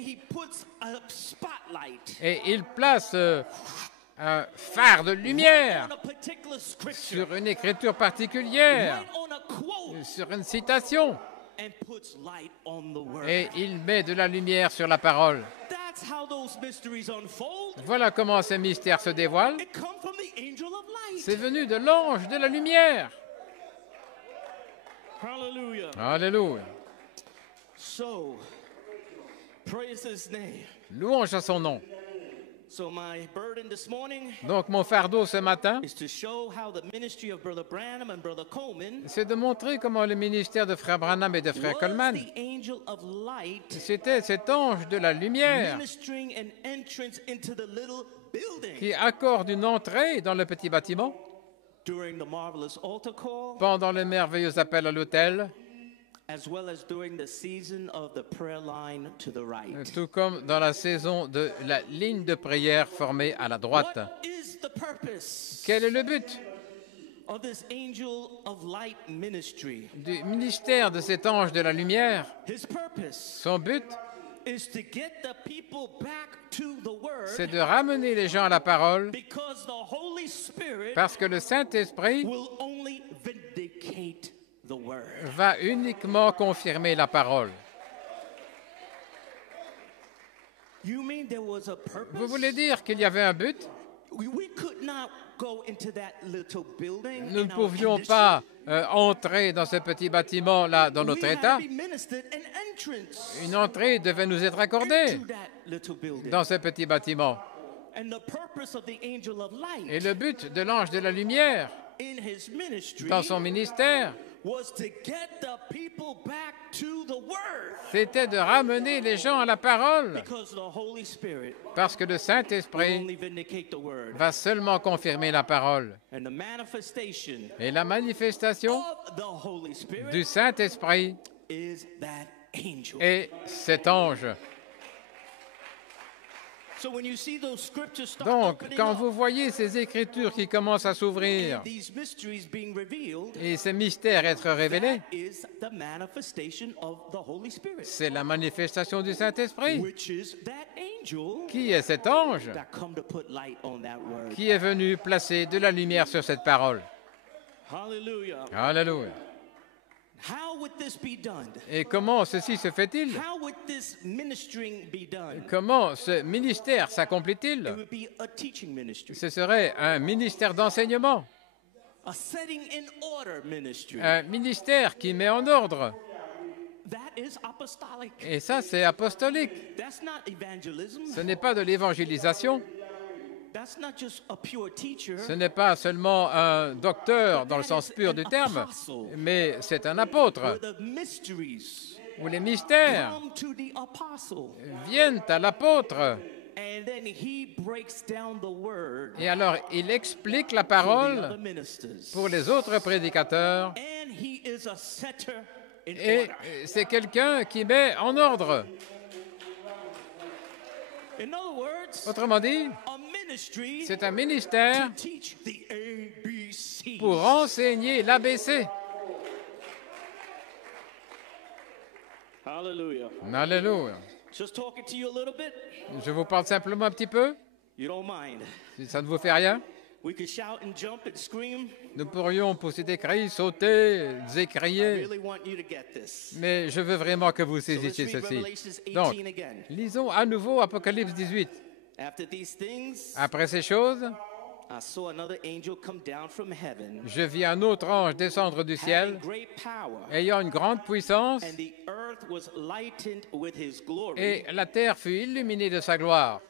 he puts a spotlight Et il place un phare de lumière on a particular scripture, sur une écriture particulière, right on a quote, sur une citation, and puts light on the word. et il met de la lumière sur la parole. That's how those mysteries unfold. Voilà comment ces mystères se dévoilent. It comes from the angel of light. C'est venu de l'ange de la lumière. Hallelujah. Alléluia. So, praise his name. Louange à son nom. So my burden this morning Donc mon fardeau ce matin, is to show how the ministry of Brother Branham and Brother Coleman c'est de montrer comment le ministère de Frère Branham et de Frère was Coleman, the angel of light c'était cet ange de la lumière ministering an entrance into the little building qui accorde une entrée dans le petit bâtiment during the marvelous altar call, pendant le merveilleux appel à l'autel, as well as during the season of the prayer line to the right. tout comme dans la saison de la ligne de prière formée à la droite. What is the purpose Quel est le but of this angel of light ministry? du ministère de cet ange de la lumière? His purpose Son but, is to get the people back to the word, c'est de ramener les gens à la parole because the Holy Spirit parce que le Saint-Esprit will only vindicate the word. va uniquement confirmer la parole. You mean there was a purpose? Vous voulez dire qu'il y avait un but? We could not go into that little building Nous in ne our pouvions condition. pas entrer dans ce petit bâtiment là dans notre We had état. to be ministered an entrance Une entrée devait nous être accordée into that little building. dans ce petit bâtiment. And the purpose of the angel of light Et le but de l'ange de la lumière in his ministry dans son ministère, was to get the people back to the word. c'était de ramener les gens à la parole, Because the Holy Spirit parce que le will Saint-Esprit only vindicate the word. va seulement confirmer la parole. And the manifestation Et la manifestation of the Holy Spirit du Saint-Esprit is that angel. est cet ange. So when you see those scriptures start Donc, opening quand up, vous voyez ces Écritures qui commencent à s'ouvrir and these mysteries being revealed, et ces mystères être révélés, that is the manifestation of the Holy Spirit, c'est la manifestation du Saint-Esprit. which is that angel Qui est cet ange that come to put light on that word. qui est venu placer de la lumière sur cette parole? Hallelujah. Alléluia. How would this be done? Et comment ceci se fait-il? How would this ministering be done? Comment ce ministère It s'accomplit-il? would be a teaching ministry, Ce serait un ministère d'enseignement, a setting in order ministry. un ministère qui met en ordre. That is apostolic. Et ça, c'est apostolique. That's not evangelism. Ce n'est pas de l'évangélisation. That's not just a pure teacher. Ce n'est pas seulement un docteur dans le sens pur du terme, mais c'est un apôtre Where the mysteries où les mystères come to the apostle. viennent à l'apôtre. And then he breaks down the word Et alors, il explique la for the other parole ministers. pour les autres prédicateurs. And he is a setter in Et order. c'est quelqu'un qui met en ordre. In other words, Autrement dit, a ministry c'est un ministère to teach the ABCs. pour enseigner l'ABC. Hallelujah. Alléluia. Just talking to you a little bit. Je vous parle simplement un petit peu, You don't mind. si ça ne vous fait rien. We could shout and jump and scream. Nous pourrions pousser des cris, sauter, I crier, really want you to get this. mais je veux vraiment que vous So let's saisissiez read ceci. Revelations 18 Donc, again. lisons à nouveau Apocalypse 18. After these things, Après ces choses, I saw another angel come down from heaven, je vis un autre ange descendre du having ciel, great power, ayant une grande puissance, and the earth was lightened with his glory. et la terre fut illuminée de sa gloire.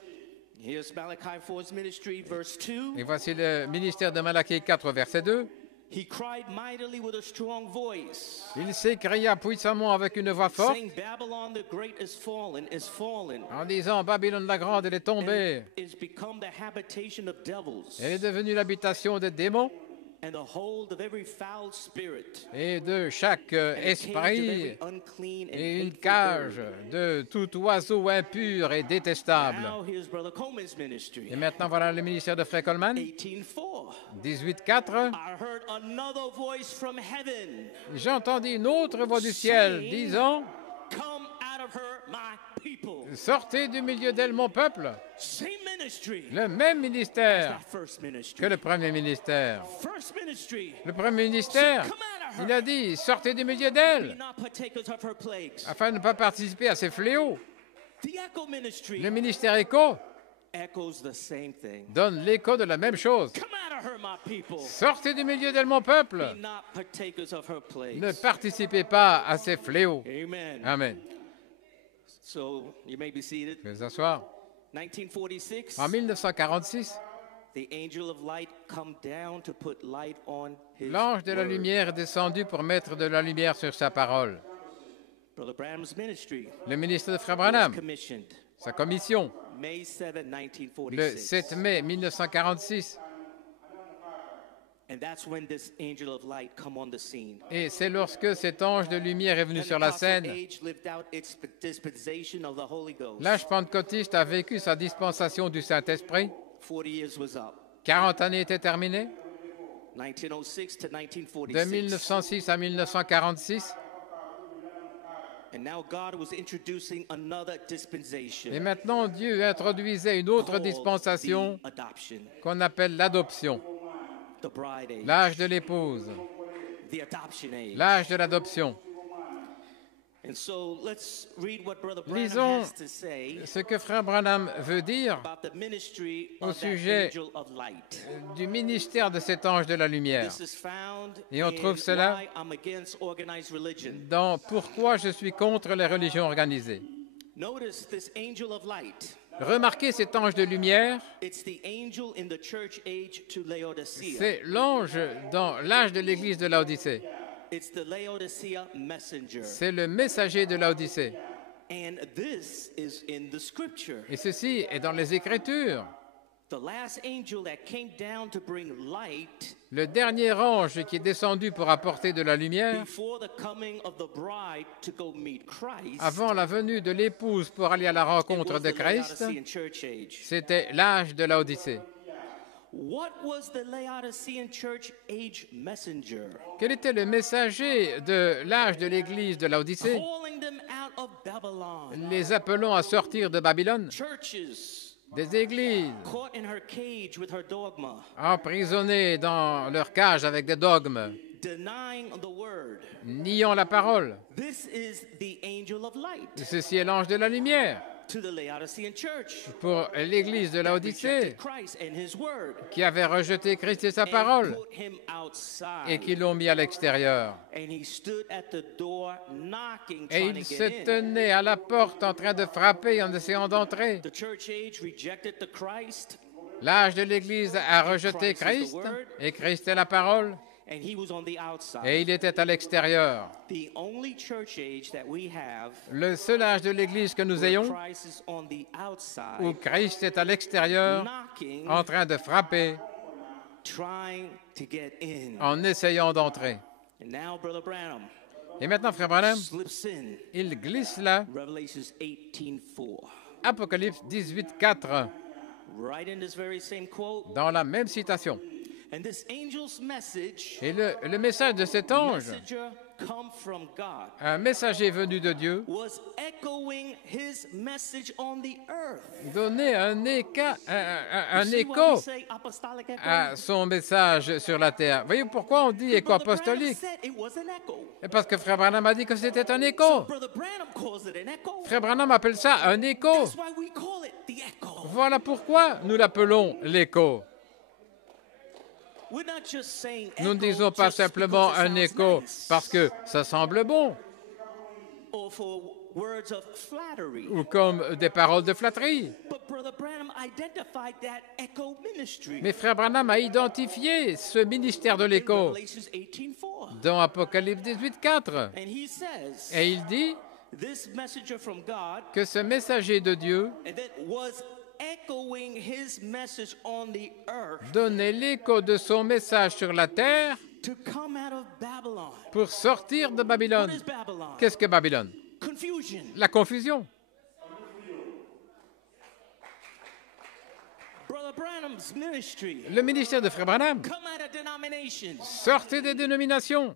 Here's Malachi 4's ministry, verse 2. Et voici le ministère de Malachie 4, verset 2. He cried mightily with a strong voice, Il s'écria puissamment avec une voix forte, saying, Babylon the great is fallen, en disant, Babylone la grande, elle est tombée. and is become the habitation of devils, Elle est devenue l'habitation des démons and the hold of every foul spirit, et de chaque and a cage of esprit every unclean and et une hateful cage bird. de tout oiseau impur et détestable. Now here's Brother Coleman's ministry. Et maintenant, voilà le ministère de Frère Coleman, 18:4. 18.4. I heard another voice from heaven. J'entendis une autre voix du ciel disant, Come out of her, my people. sortez du milieu d'elle, mon peuple. Same ministry. Le même ministère That first ministry. que le premier ministère. First ministry. Le premier ministère, Come out of her. il a dit, sortez du milieu Be d'elle, not partakers of her plagues. afin de ne pas participer à ses fléaux. The echo ministry Le ministère écho echoes the same thing. donne l'écho de la même chose. Come out of her, my people. Sortez du milieu d'elle, mon peuple. Be not partakers of her plagues. Ne participez pas à ses fléaux. Amen. Amen. So you may be seated. Je vais vous asseoir. 1946. En 1946, The angel of light come down to put light on his l'ange de la word. lumière est descendu pour mettre de la lumière sur sa parole. Brother Branham's ministry Le ministre de Frère was Branham, commissioned sa commission, May 7, le 1946. 7 mai 1946. And that's when this angel of light come on the scene. Et c'est lorsque cet ange de lumière est venu sur la Pentecostal scène. age lived out its dispensation of the Holy Ghost. L'âge pentecôtiste a vécu sa dispensation du Saint-Esprit. 40 years was up. 40 années étaient terminées, 1906 to de 1946. 1906 à 1946. And now God was introducing another dispensation Et maintenant, Dieu introduisait une autre called dispensation the adoption, qu'on appelle l'adoption, the bride age, l'âge de l'épouse, the adoption age. l'âge de l'adoption. And so let's read what Brother Lisons Branham has to say ce que Frère Branham veut dire about the ministry au of that sujet angel of light. du ministère de cet ange de la lumière. This is found Et on in trouve cela Why I'm Against Organized Religion. Dans Pourquoi je suis contre les religions organisées. Notice this angel of light. Remarquez cet ange de lumière, It's the angel in the church age to Laodicea. c'est l'ange dans l'âge de l'église de Laodicée. It's the Laodicea messenger. C'est le messager de Laodicée. And this is in the scripture. Et ceci est dans les Écritures. The last angel that came down to bring light Le dernier ange qui est descendu pour apporter de la lumière before the coming of the bride to go meet Christ. avant la venue de l'épouse pour aller à la It rencontre was de the Christ, Laodicean church age. c'était l'âge de Laodicée. What was the Laodicean church age messenger? Quel était le messager de l'âge de l'Église de Laodicée, Calling them out of Babylon. les appelant à sortir de Babylone? Churches Des églises caught in her cage with her dogma, emprisonnées dans leur cage avec des dogmes, denying the word. niant la parole. This is the angel of light Ceci est l'ange de la lumière to the Laodicean church. pour l'Église de Laodicée Rejected Christ and his word qui avait rejeté Christ et sa and parole put him outside. et qui l'ont mis à l'extérieur. And he stood at the door knocking, Et trying il to se get in. tenait à la porte en train de frapper en essayant d'entrer. The church age rejected the Christ, L'âge de l'Église a rejeté Christ et Christ est la parole and he was on the outside. et il était à l'extérieur. The only church age that we have Le seul âge de l'Église que nous where ayons Christ is on the outside, où Christ est à l'extérieur knocking, en train de frapper trying to get in. en essayant d'entrer. And now, Brother Branham Et maintenant, Frère Branham, slips in. il glisse là, Revelations 18:4. Apocalypse 18, 4, Right in this very same quote. dans la même citation. And this angel's message, Et le message de cet ange, messenger come from God, un messager venu de Dieu, was echoing his message on the earth. donnait un See why we écho say apostolic echo? à son message sur la terre. Voyez pourquoi on dit écho Brother Branham apostolique? said it was an echo. Parce que Frère Branham a dit que c'était un So écho. Brother Branham calls it an echo. Frère Branham appelle ça un écho. That's why we call it the echo. Voilà pourquoi nous l'appelons l'écho. We're not just saying Nous ne echo disons pas just simplement because it un sounds écho nice, parce que ça semble bon or for words of flattery. ou comme des paroles de flatterie. But Brother Branham identified that echo ministry Mais Frère Branham a identifié ce ministère de in l'écho Revelations 18:4. dans Apocalypse 18, 4. And he says, Et il dit this messenger from God que ce messager de Dieu and that was echoing his message on the earth donnait l'écho de son message sur la terre to come out of Babylon. pour sortir de What Babylone. is Babylon? Qu'est-ce que Babylone? Confusion. La confusion. Brother Branham's ministry. Le ministère de Frère Branham. Come out of denominations. Sortez des dénominations.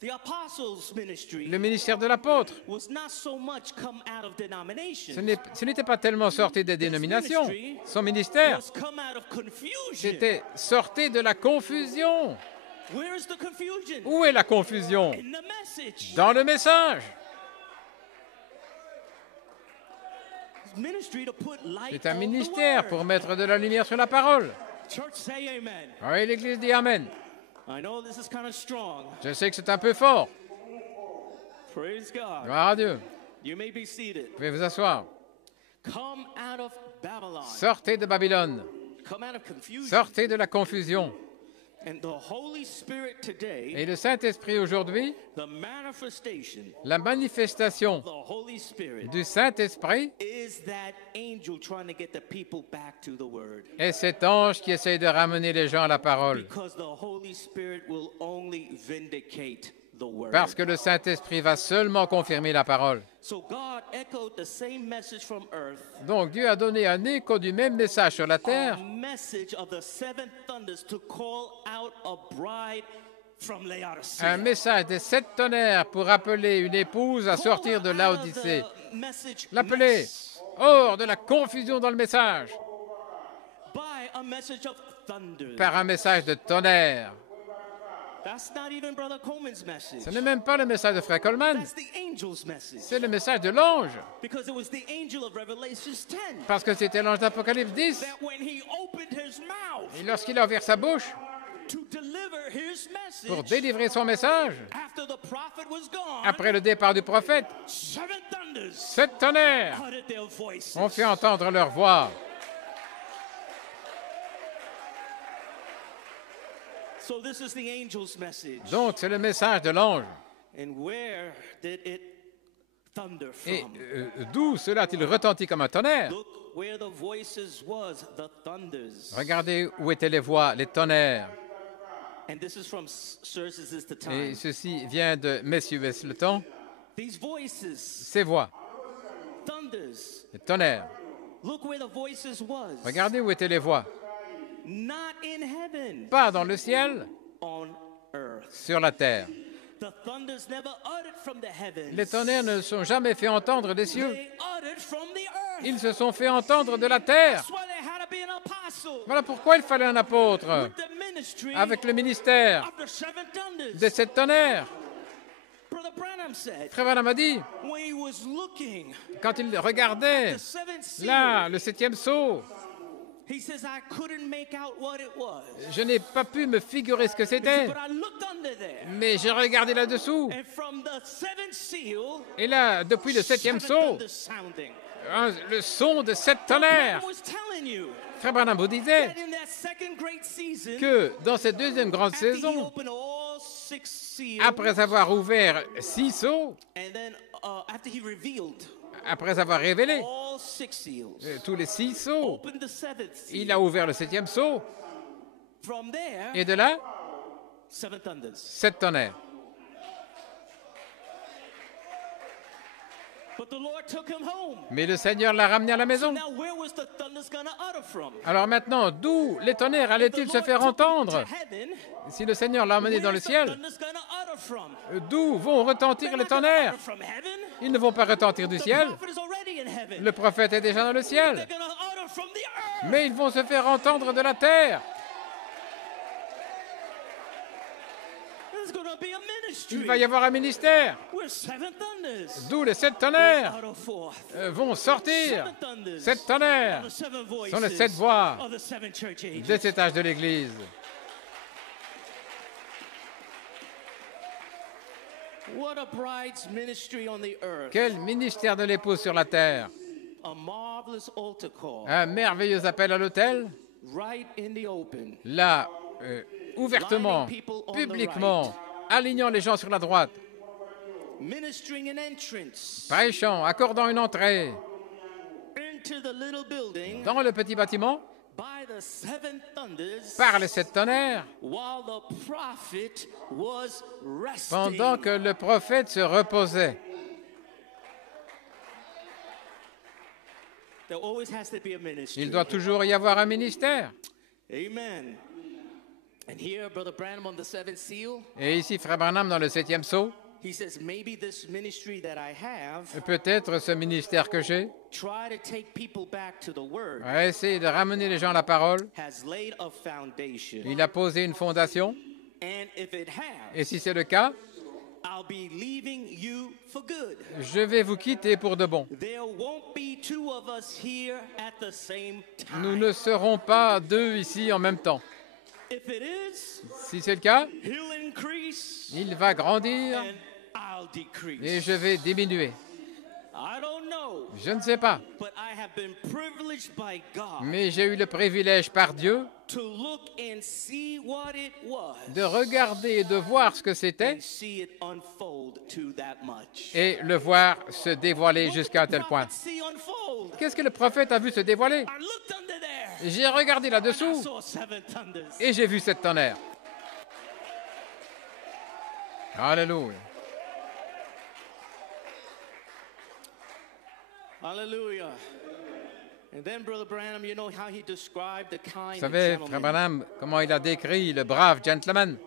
The apostles' ministry Le ministère de l'apôtre. was not so much come out of denominations. Ce n'était pas tellement sorti des dénominations. Son ministère, Was come out of confusion. c'était sorti de la confusion. Where is the confusion? Où est la confusion? In the message. Dans le message. Ministry to put light C'est un on the ministère word. pour mettre de la lumière sur la parole. Church, say amen. Oui, l'Église dit Amen. I know this is kind of strong. Je sais que c'est un peu fort. Praise God. Gloire à Dieu. You may be seated. Vous pouvez vous asseoir. Come out of Babylon. Sortez de Babylone. Come out of confusion. Sortez de la confusion. And the Holy Spirit today, Et le Saint-Esprit aujourd'hui, the manifestation la manifestation of the Holy Spirit du Saint-Esprit is that angel trying to get the people back to the Word. est cet ange qui essaye de ramener les gens à la parole. Because the Holy Spirit will only vindicate the Word. Parce que le Saint-Esprit va seulement confirmer la parole. So God echoed the same message from earth, Donc Dieu a donné un écho du même message sur la a terre, message of the seven thunders to call out a bride from un Laodicea. message des 7 tonnerres pour appeler une épouse à sortir de Laodicée. L'appeler hors de la confusion dans le message by a message of thunder. par un message de tonnerre. That's not even Brother Coleman's message. Ce n'est même pas le message de Frère Coleman, That's the angel's message. c'est le message de l'ange. Because it was the angel of Revelations 10 Parce que c'était l'ange d'Apocalypse 10. that when he opened his mouth Et lorsqu'il a ouvert sa bouche to deliver his pour message délivrer son message, after the prophet was gone, après le départ du prophète, seven thunders 7 tonnerres uttered their voices. ont fait entendre leur voix. So this is the angel's message. Donc, c'est le message de l'ange. And where did it thunder Et from? d'où cela a-t-il retenti comme un tonnerre? Look where the voices was, the thunders. Regardez où étaient les voix, les tonnerres. And this is from Sirs, Is This the Et Time? ceci vient de Messieurs, est-ce le temps? These voices, Ces voix, thunders. les tonnerres. Look where the voices was. Regardez où étaient les voix. Not in heaven, Pas dans le ciel, on earth. sur la terre. The thunders never uttered from the heavens. Les tonnerres ne sont jamais fait entendre des cieux. They uttered from the earth. Ils se sont fait entendre de la terre. That's why there had to be an apostle Voilà pourquoi il fallait un apôtre with the ministry avec le ministère of the seven thunders. de cette tonnerre. Brother Branham said Frère Branham a dit, when he was looking quand il regardait the seventh seal, là le septième sceau, he says I couldn't make out what it was. je n'ai pas pu me figurer ce que c'était, But I looked under there. mais j'ai regardé là-dessous. And from the seventh seal, Et là, depuis le septième seven sceau, thunders sounding. le son de sept tonnerres. I was telling you Frère Branham vous disait that in that second great season, que dans cette deuxième grande after he saison, opened all six seals, après avoir ouvert 6 sceaux, and then after he revealed après avoir révélé all six seals, tous les 6 sceaux, opened the seventh seal. il a ouvert le septième sceau. From there, Et de là, seven thunders. 7 tonnerres. But the Lord took him home. Mais le Seigneur l'a ramené à la maison. Now where was the thunders going to utter from? Alors maintenant, d'où les tonnerres allaient-ils se faire entendre? Si le Seigneur l'a emmené dans le ciel, d'où vont retentir les tonnerres? Ils ne vont pas retentir du ciel. Le prophète est déjà dans le ciel. Mais ils vont se faire entendre de la terre. Il va y avoir un ministère. D'où les 7 tonnerres vont sortir. 7 tonnerres sont les 7 voix de cet âge de l'Église. What a bride's ministry on the earth. Quel ministère de l'épouse sur la terre. A marvelous altar call. Un merveilleux appel à l'autel. Right in the open. Là, ouvertement, publiquement, alignant les gens sur la droite. Ministering an entrance Prêchant, accordant une entrée into the little building dans le petit bâtiment by the seven thunders par les 7 tonnerres while the prophet was resting. pendant que le prophète se reposait. There always has to be a ministry. Il doit toujours y avoir un ministère. Amen. And here, Brother Branham on the seventh seal, Et ici, Frère Branham, dans le 7e sceau, he says, maybe this ministry that I have, peut-être ce ministère que j'ai try to take people back to the Word, a essayé de ramener les gens à la parole. has laid a foundation. Il a posé une fondation. And if it has, Et si c'est le cas, I'll be leaving you for good. je vais vous quitter pour de bon. There won't be two of us here at the same Nous time. ne serons pas 2 ici en même temps. If it is, Si c'est le cas, he'll increase il va grandir and I'll decrease. et je vais diminuer. I don't know, Je ne sais pas, but I have been privileged by God mais j'ai eu le privilège par Dieu to look and see what it was de regarder et de voir ce que c'était and see it unfold to that much. et le voir se dévoiler What jusqu'à un did tel the point. prophet see unfold? Qu'est-ce que le prophète a vu se dévoiler? I looked under there. J'ai regardé I là-dessous saw seven thunders. et j'ai vu 7 tonnerres. Alléluia. Hallelujah. And then Brother Branham, you know how he described the kind Vous savez, Frère Branham, comment il a décrit le brave gentleman,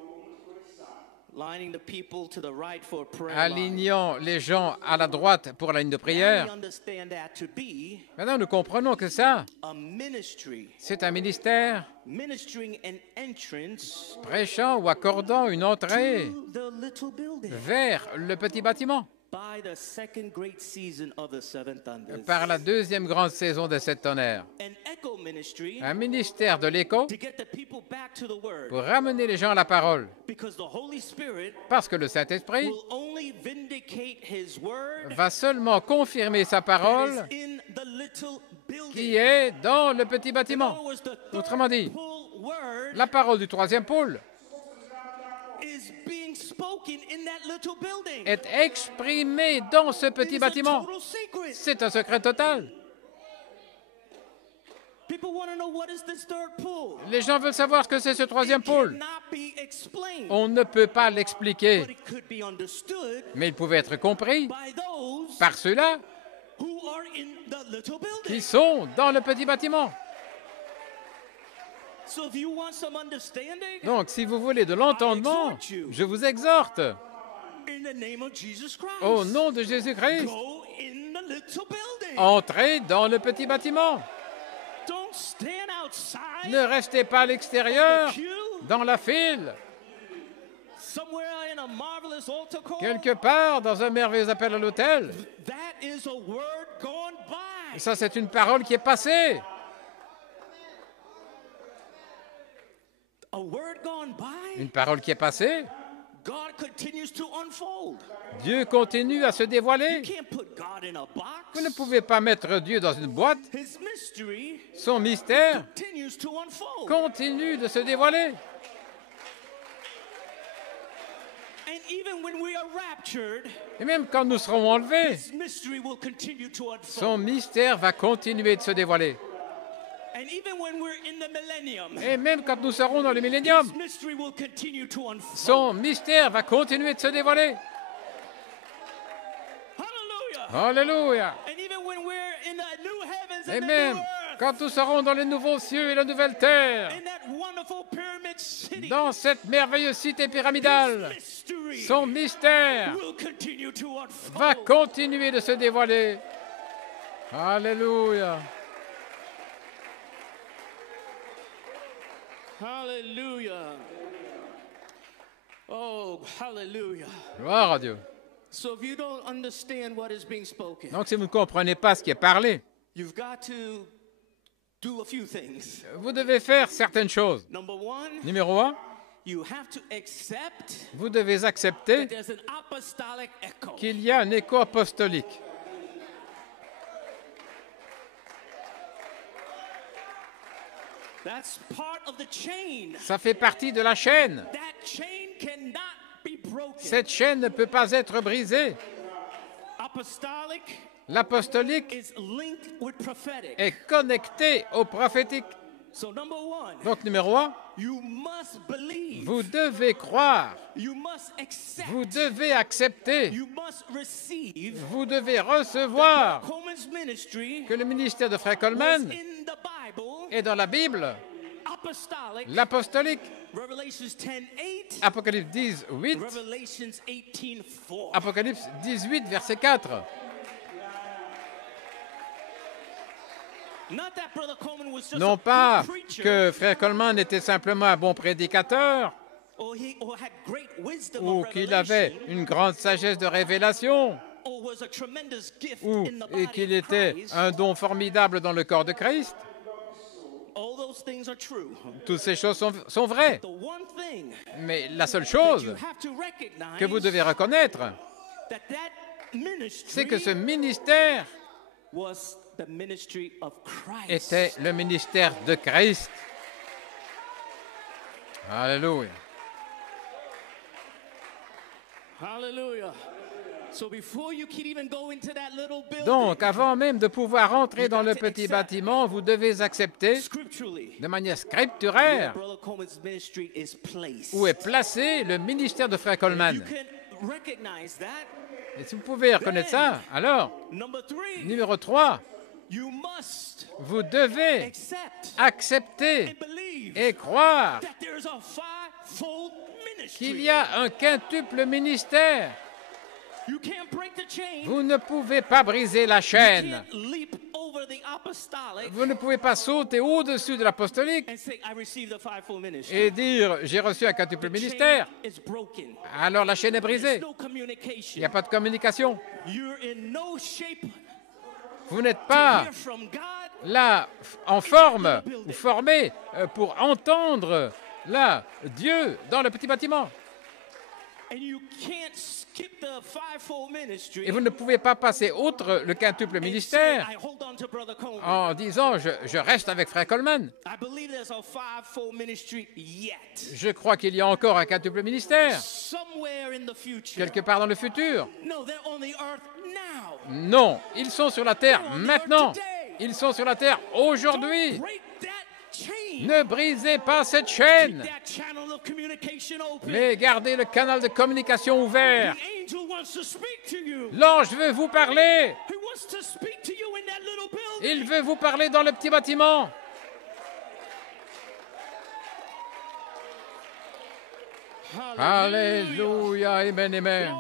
lining the people to the right for a prayer line. alignant les gens à la droite pour la ligne de Now we prière. understand that to be Maintenant, nous comprenons que ça, a ministry, c'est un ministère ministering an entrance prêchant ou accordant une entrée to the little building vers le petit bâtiment by the second great season of the seven thunders. par la deuxième grande saison de 7 tonnerres. An echo ministry Un ministère de l'écho to get the people back to the word, pour ramener les gens à la parole. because the Holy Spirit Parce que le Saint-Esprit will only vindicate his word va seulement confirmer sa that parole is in the little building. qui est dans le petit In bâtiment. other words, the Autrement dit, third pull word la parole du troisième pôle est exprimé dans ce petit bâtiment. C'est un secret total. Les gens veulent savoir ce que c'est ce troisième pôle. On ne peut pas l'expliquer, mais il pouvait être compris par ceux-là qui sont dans le petit bâtiment. Donc, si vous voulez de l'entendement, je vous exhorte, au nom de Jésus-Christ, entrez dans le petit bâtiment. Ne restez pas à l'extérieur, dans la file, quelque part dans un merveilleux appel à l'autel. Ça, c'est une parole qui est passée. Une parole qui est passée. Dieu continue à se dévoiler. Vous ne pouvez pas mettre Dieu dans une boîte. Son mystère continue de se dévoiler. Et même quand nous serons enlevés, son mystère va continuer de se dévoiler. Et même quand nous serons dans le millénium, son mystère va continuer de se dévoiler. Alléluia. Et même quand nous serons dans les nouveaux cieux et la nouvelle terre, dans cette merveilleuse cité pyramidale, son mystère va continuer de se dévoiler. Alléluia. Hallelujah. Oh, hallelujah. Gloire à Dieu. So if you don't understand what is being spoken, donc, si vous ne comprenez pas ce qui est parlé, you've got to do a few things. Vous devez faire certaines choses. Numéro 1, you have to accept vous devez accepter qu'il y a un écho apostolique. That's part of the chain. Ça fait partie de la chaîne. That chain cannot be broken. Cette chaîne ne peut pas être brisée. L'apostolique est connecté au prophétique. Donc, numéro 1, vous devez croire, vous devez accepter, vous devez recevoir que le ministère de Frère Coleman est dans la Bible, l'apostolique, Apocalypse 10, 8, Apocalypse 18, verset 4. Non pas que Frère Coleman était simplement un bon prédicateur ou qu'il avait une grande sagesse de révélation et qu'il était un don formidable dans le corps de Christ. Toutes ces choses sont vraies. Mais la seule chose que vous devez reconnaître, c'est que ce ministère était le ministère de Christ. Alléluia. Donc, avant même de pouvoir entrer dans le petit bâtiment, vous devez accepter de manière scripturaire où est placé le ministère de Frère Coleman. Et si vous pouvez reconnaître ça, alors, numéro 3, vous devez accepter et croire qu'il y a un quintuple ministère. Vous ne pouvez pas briser la chaîne. Vous ne pouvez pas sauter au-dessus de l'apostolique et dire « j'ai reçu un quintuple ministère ». Alors la chaîne est brisée. Il n'y a pas de communication. Vous n'êtes pas là en forme ou formé pour entendre là Dieu dans le petit bâtiment. Et vous ne pouvez pas passer outre le quintuple ministère en disant je reste avec Frère Coleman. Je crois qu'il y a encore un quintuple ministère quelque part dans le futur. Non, ils sont sur la terre maintenant. Ils sont sur la terre aujourd'hui. Ne brisez pas cette chaîne, mais gardez le canal de communication ouvert. L'ange veut vous parler. Il veut vous parler dans le petit bâtiment. Alléluia, amen, amen.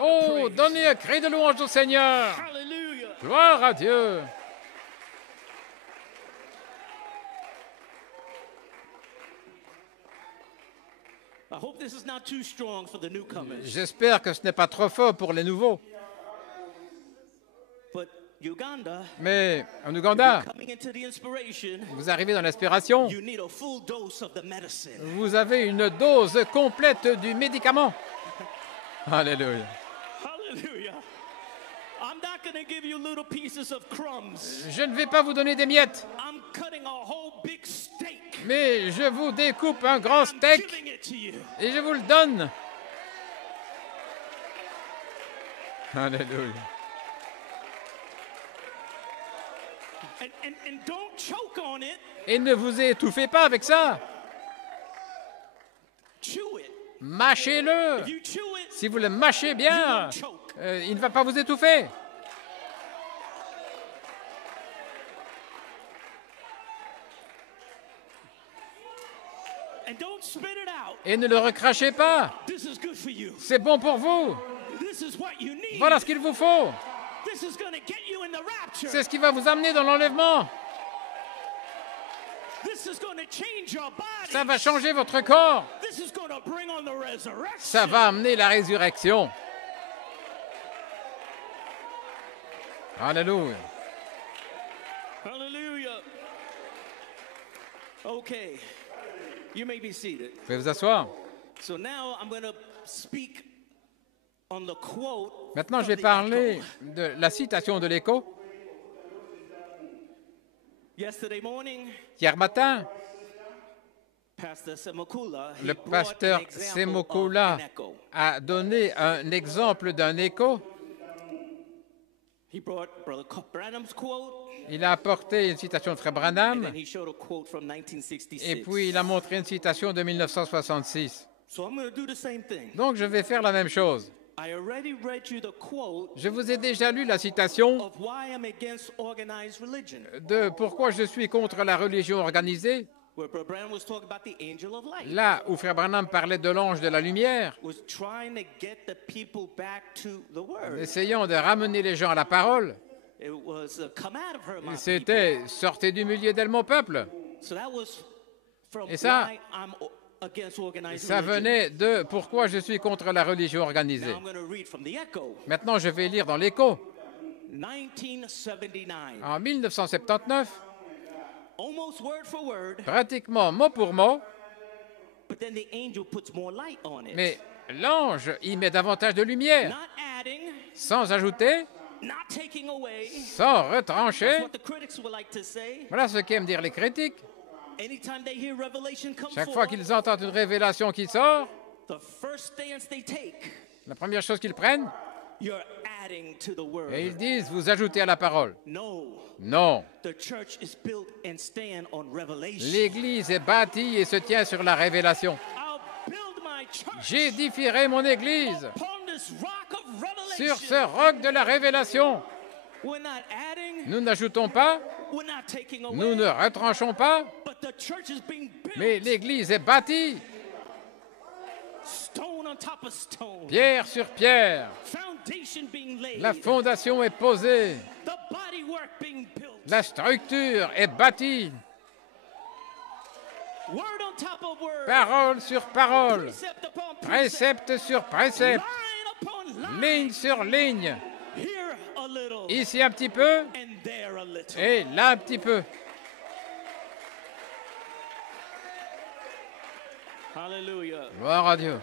Oh, donnez un cri de louange au Seigneur. Gloire à Dieu. J'espère que ce n'est pas trop fort pour les nouveaux. Mais en Ouganda, vous arrivez dans l'inspiration. Vous avez une dose complète du médicament. Alléluia. Je ne vais pas vous donner des miettes, mais je vous découpe un grand steak et je vous le donne. Alléluia. Et ne vous étouffez pas avec ça. Mâchez-le. Si vous le mâchez bien, il ne va pas vous étouffer. Et ne le recrachez pas. C'est bon pour vous. Voilà ce qu'il vous faut. C'est ce qui va vous amener dans l'enlèvement. Ça va changer votre corps. Ça va amener la résurrection. Alléluia. Okay. You may be seated. Vous pouvez vous asseoir. So now I'm going to speak on the quote. Maintenant, je vais parler de la citation de l'Écho. Yesterday morning, hier matin, Pastor Semokula, le pasteur Semokula a donné un exemple d'un écho. He brought Brother Branham's quote. Il a apporté une citation de Frère Branham et puis il a montré une citation de 1966. Donc je vais faire la même chose. Je vous ai déjà lu la citation de pourquoi je suis contre la religion organisée, là où Frère Branham parlait de l'ange de la lumière, essayant de ramener les gens à la parole. C'était « Sortez du milieu d'elle, mon peuple ». Et ça venait de « Pourquoi je suis contre la religion organisée ». Maintenant, je vais lire dans l'Écho. En 1979, pratiquement mot pour mot, mais l'ange y met davantage de lumière, sans ajouter, sans retrancher. Voilà ce qu'aiment dire les critiques. Chaque fois qu'ils entendent une révélation qui sort, la première chose qu'ils prennent, et ils disent, vous ajoutez à la parole. Non. L'Église est bâtie et se tient sur la révélation. J'édifierai mon Église sur ce roc de la révélation. Nous n'ajoutons pas, nous ne retranchons pas, mais l'Église est bâtie, pierre sur pierre. La fondation est posée, la structure est bâtie, parole sur parole, précepte sur précepte, ligne sur ligne. Ici un petit peu et là un petit peu. Gloire à Dieu.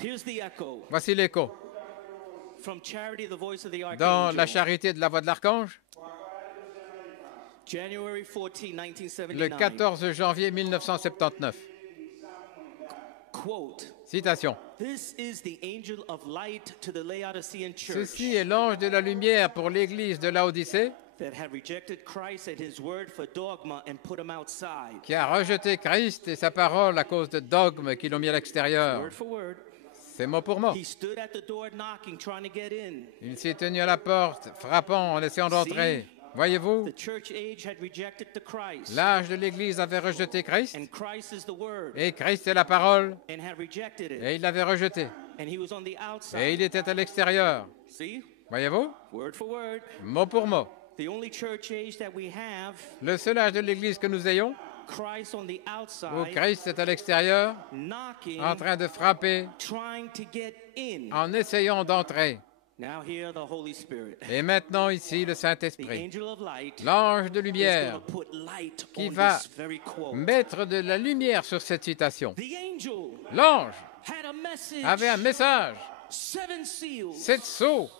Here's the echo. Voici l'écho. From Charity, the voice of the Dans la archangel. charité de la voix de l'archange, January 14, le 1979. 14 janvier 1979. Quote, Citation. "This is the angel of light to the Laodicean church Ceci est l'ange de la lumière pour l'église de Laodicée that had rejected Christ and his word for dogma and put him outside." qui a rejeté Christ et sa parole à cause de dogmes qui l'ont mis à l'extérieur. Word for word. C'est mot pour mot. He stood at the door knocking, trying to get in. Il s'est tenu à la porte, frappant en essayant d'entrer. Voyez-vous, The church age had rejected the Christ. l'âge de l'Église avait rejeté Christ, And Christ is the word. et Christ est la parole, And had rejected it. et il l'avait rejeté. And he was on the Et outside. il était à l'extérieur. See? Voyez-vous, Word for word. mot pour mot. The only church age that we have, Le seul âge de l'Église que nous ayons, Christ on the où outside, Christ est à l'extérieur, knocking, en train de frapper, trying to get in. en essayant d'entrer. Now here the Holy Spirit, Et maintenant ici, le the Saint-Esprit, angel of light, l'ange de is lumière, going to put light qui on va this very quote. mettre de la lumière sur cette citation. The angel L'ange had a message. avait un message, 7 seals. 7 sceaux,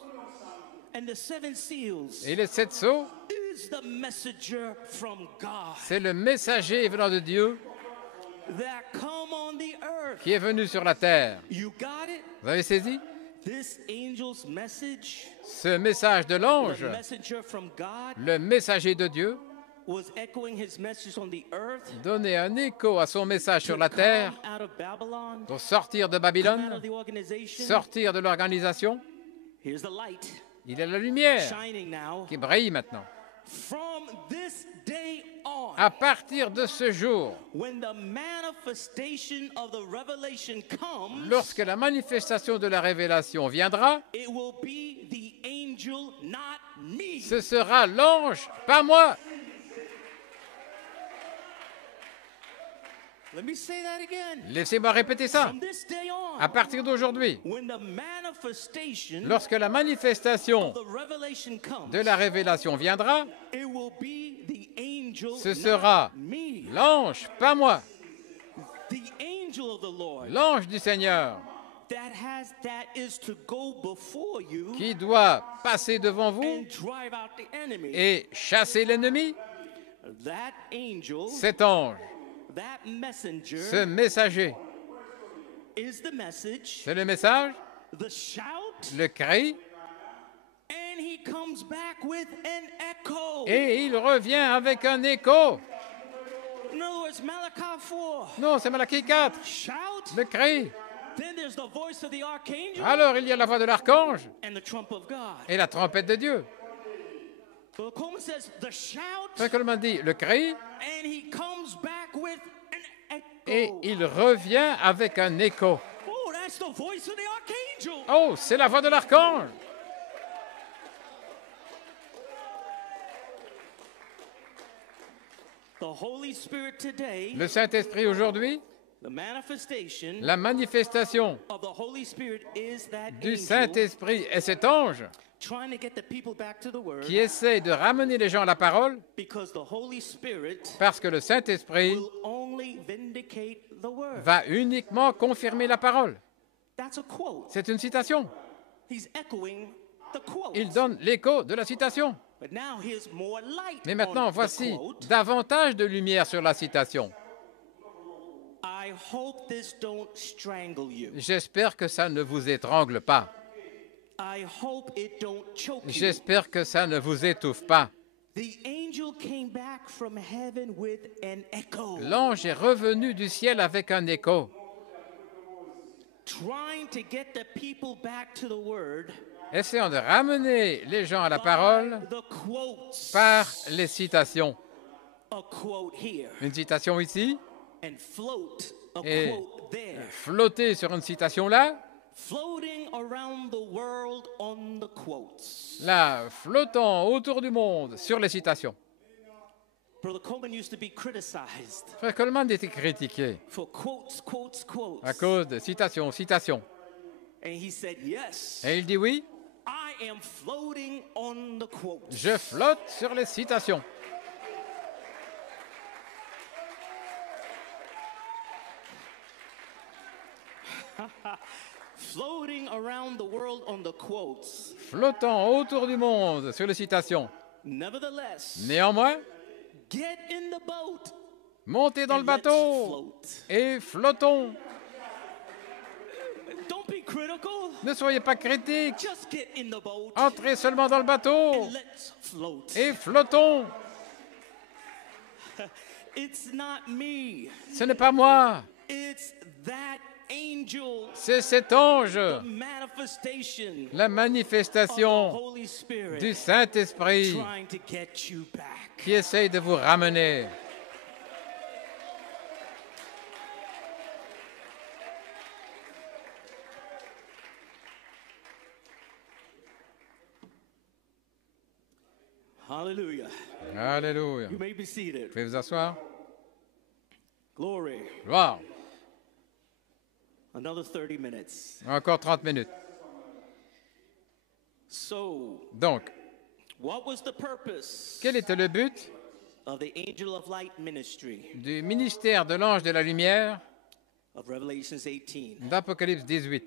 And the 7 seals et les 7 sceaux, is the messenger from God c'est le messager venant de Dieu that come on the earth. qui est venu sur la terre. You got it? Vous avez saisi? This angel's message, Ce message de the l'ange, messenger from God, le messager de Dieu, was echoing his message on the earth donnait un écho à son message sur to la terre come out of Babylon, pour sortir de come out Babylone, of the organization. sortir de l'organisation. Here's the light Il est la lumière shining now. qui brille maintenant. From this day on, À partir de ce jour, when the manifestation of the revelation comes, lorsque la manifestation de la révélation viendra, it will be the angel, not me. ce sera l'ange, pas moi. Let me say that again. Laissez-moi répéter ça. From this day on, À partir d'aujourd'hui, when the manifestation lorsque la manifestation of the revelation comes, de la révélation viendra, it will be the angel, ce sera not me. l'ange, pas moi, The angel of the Lord l'ange du Seigneur that is to go before you qui doit passer devant vous and drive out the enemy. et chasser l'ennemi. That angel, Cet ange, that messenger ce messager, is the message, c'est le message, the shout, le cri, and he comes back with an echo. et il revient avec un écho. In other words, Malachi 4, Non, c'est Malachie 4, shout, le cri. then there's the voice of the archangel Alors il y a la voix de l'archange and the trump of God. et la trompette de Dieu. But Coleman says the shout, Frère Coleman dit le cri, and he comes back with an echo. et il revient avec un écho. Oh, that's the voice of the archangel. Oh, c'est la voix de l'archange. The Holy Spirit today, Le Saint-Esprit aujourd'hui, the manifestation la manifestation of the Holy Spirit is that du angel Saint-Esprit est cet ange trying to get the people back to the Word, qui essaie de ramener les gens à la parole because the Holy Spirit parce que le Saint-Esprit will only vindicate the Word. va uniquement confirmer la parole. That's a quote. C'est une citation. He's echoing the quote. Il donne l'écho de la citation. But now here's more light Mais maintenant, on the voici quote. davantage de lumière sur la citation. I hope this don't strangle you. J'espère que ça ne vous étrangle pas. I hope it don't choke you. J'espère que ça ne vous étouffe pas. The angel came back from heaven with an echo, L'ange est revenu du ciel avec un écho, trying to get the people back to the Word essayant de ramener les gens à la parole by the quotes. par les citations. A quote here Une citation ici, and float a et quote there, flotter sur une citation là, floating around the world on the quotes. là, flottant autour du monde sur les citations. Brother Coleman used to be criticized Frère Coleman était critiqué for quotes, quotes, quotes. à cause de citations, citations. And he said, yes, Et il dit oui, I am floating on the quotes. je flotte sur les citations. flottant autour du monde sur les citations. Néanmoins, montez dans le bateau et flottons. Ne soyez pas critiques. Entrez seulement dans le bateau et flottons. Ce n'est pas moi. C'est cet ange, la manifestation du Saint-Esprit qui essaye de vous ramener. Hallelujah. Alléluia. You may be seated. Vous pouvez vous asseoir. Glory. Gloire. Another 30 minutes. Encore 30 minutes. So, Donc, what was the purpose quel était le but of the Angel of Light ministry du ministère de l'ange de la lumière of Revelations 18? d'Apocalypse 18?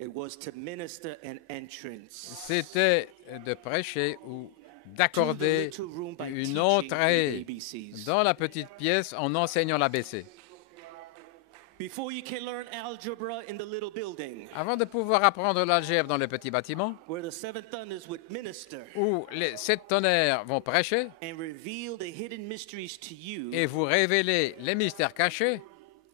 It was to minister an entrance. C'était de prêcher ou d'accorder une entrée dans la petite pièce en enseignant l'ABC. Before you can learn algebra in the little building, Avant de pouvoir apprendre l'algèbre dans le petit bâtiment, where the seven thunders would minister où les 7 tonnerres vont prêcher and reveal the hidden mysteries to you, et vous révéler les mystères cachés,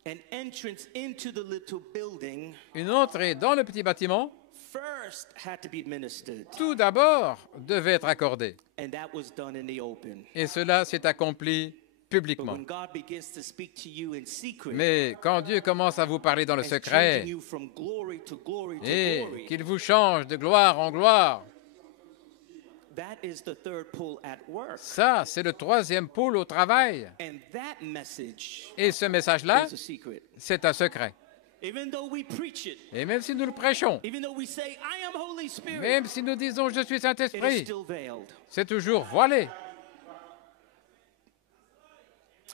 an entrance into the little building une entrée dans le petit bâtiment, first had to be ministered, tout d'abord, devait être accordée. and that was done in the open. Et cela s'est accompli But publiquement. when God begins to speak to you in secret, Mais quand Dieu commence à vous parler dans le and secret changing you from glory to glory to et glory, qu'il vous change de gloire en gloire, that is the third pull at work. ça, c'est le troisième pôle au travail. And that message Et ce message-là, is a secret. c'est un secret. Even though we preach it, Et même si nous le prêchons, even though we say, I am Holy Spirit, même si nous disons « Je suis it is Saint-Esprit still veiled. » c'est toujours voilé.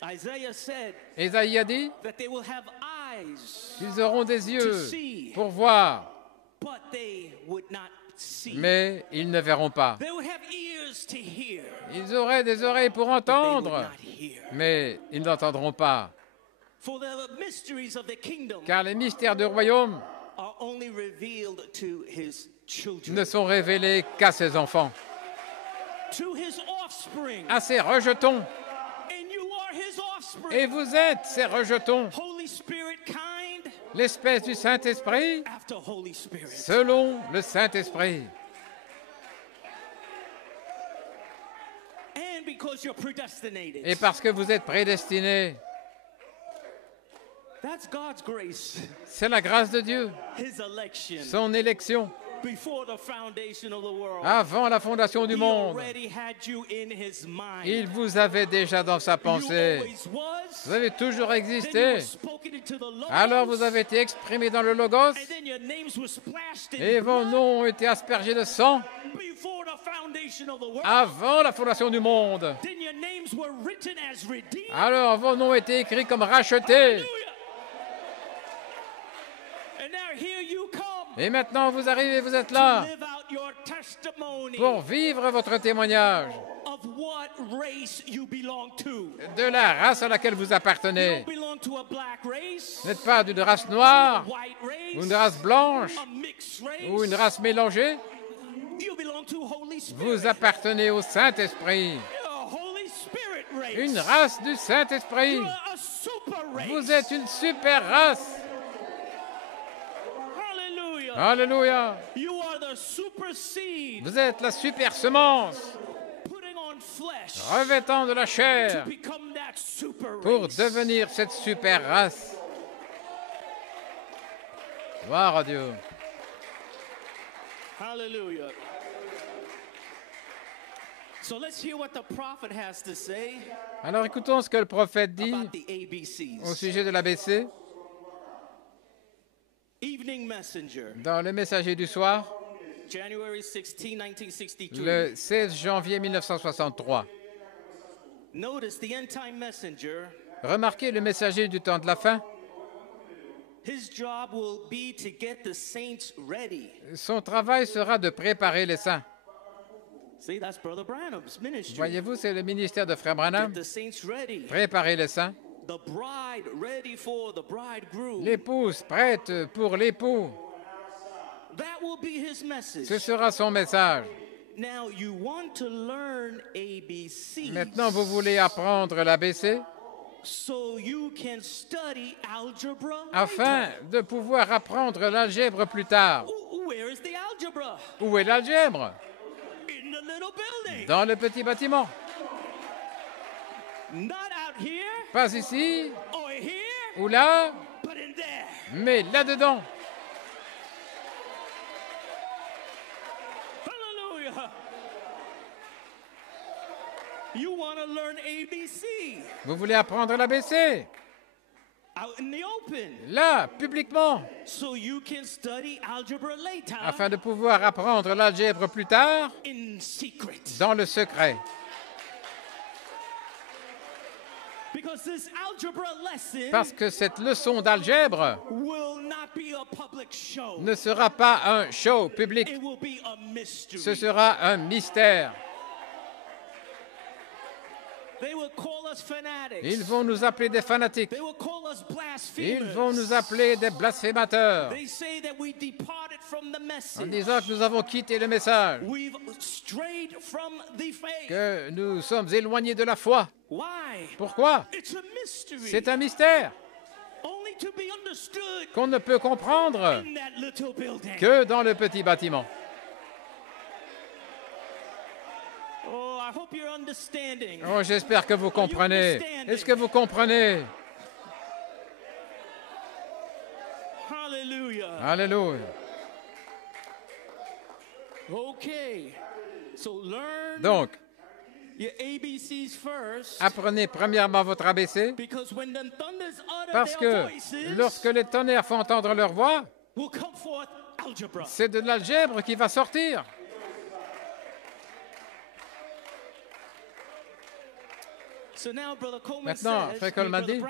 Isaiah said Ésaïe a dit that they will have eyes, qu'ils auront des yeux pour voir, but they would not see. mais ils ne verront pas. They would have ears to hear, Ils auraient des oreilles pour but they would entendre, not hear. mais ils n'entendront pas. For the mysteries of the kingdom Car les mystères du royaume are only revealed to his children, ne sont révélés qu'à ses enfants, to his offspring. à ses rejetons. And you are his offspring. Et vous êtes ces rejetons, Holy Spirit kind l'espèce du Saint-Esprit, after Holy Spirit. selon le Saint-Esprit. And because you're predestinated. Et parce que vous êtes prédestinés, That's God's grace, c'est la grâce de Dieu, his election. son élection, Before the foundation of the world, avant la fondation du he monde. already had you in his mind. Il vous avait déjà dans sa You pensée. always was. Vous avez toujours Then you existé. were spoken into the Logos, Alors vous avez été exprimés dans le Logos and then your names were splashed in et vos blood noms ont été aspergés de sang before the foundation of the world. avant la fondation du monde. Then your names were written as redeemed. Alors vos noms ont été écrits comme rachetés. Hallelujah. And now here you come Et maintenant vous arrivez, vous êtes to là live out your testimony pour vivre votre témoignage of what race you belong to. de la race à laquelle vous You appartenez. don't belong to a black race, Vous n'êtes pas d'une race noire, white ou race, une race blanche, a mixed race. ou une race mélangée. You belong to Holy Spirit. Vous appartenez au Saint-Esprit, You're a Holy Spirit race. une race du Saint-Esprit. You're a super race. Vous êtes une super race. Hallelujah. Alléluia. You are the super seed Vous êtes la super semence, putting on flesh revêtant de la to chair become that super pour race. devenir cette super race. Gloire à Dieu. Hallelujah. So let's hear what the prophet has to say Alors écoutons ce que le prophète dit about the au ABCs. sujet de l'ABC Evening Messenger, dans le Messager du soir, January 16, 1963. le 16 janvier 1963. Notice the end time messenger Remarquez le Messager du temps de la fin. Son travail sera de préparer les saints. Voyez-vous, c'est le ministère de Frère Branham. Préparer les saints. L'épouse prête pour l'époux. Ce sera son message. Maintenant, vous voulez apprendre l'ABC afin de pouvoir apprendre l'algèbre plus tard. Où est l'algèbre? Dans le petit bâtiment. Pas ici ou là, mais là-dedans. Vous voulez apprendre l'ABC? Là, publiquement. Afin de pouvoir apprendre l'algèbre plus tard, dans le secret. Parce que cette leçon d'algèbre ne sera pas un show public. Ce sera un mystère. Ils vont nous appeler des fanatiques. Ils vont nous appeler des blasphémateurs. En disant que nous avons quitté le message. Que nous sommes éloignés de la foi. Pourquoi? C'est un mystère qu'on ne peut comprendre que dans le petit bâtiment. Oh, j'espère que vous comprenez. Est-ce que vous comprenez? Alléluia. Donc, apprenez premièrement votre ABC, parce que lorsque les tonnerres font entendre leur voix, c'est de l'algèbre qui va sortir. Maintenant, Frère Coleman dit,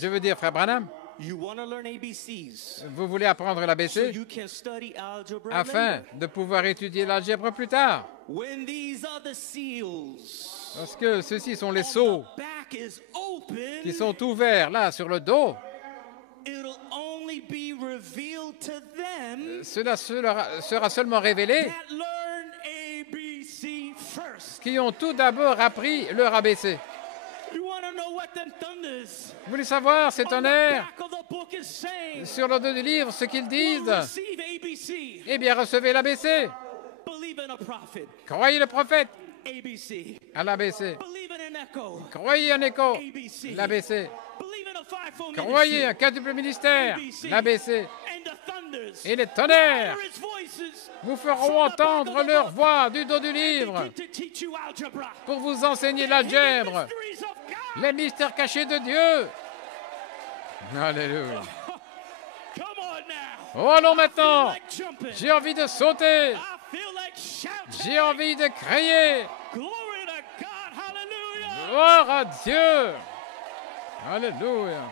je veux dire, Frère Branham, vous voulez apprendre l'ABC afin de pouvoir étudier l'algèbre plus tard. Parce que ceux-ci sont les sceaux qui sont ouverts là sur le dos. Cela sera seulement révélé qui ont tout d'abord appris leur ABC. Vous voulez savoir, ces tonnerres, sur le dos du livre, ce qu'ils disent? Eh bien, recevez l'ABC. Croyez le prophète à l'ABC. Croyez un écho, l'ABC. Croyez un quadruple ministère, l'ABC. Et les tonnerres vous feront entendre leur voix du dos du livre pour vous enseigner l'algèbre, les mystères cachés de Dieu. Alléluia. Oh, allons maintenant. J'ai envie de sauter. J'ai envie de crier. Gloire à Dieu. Alléluia.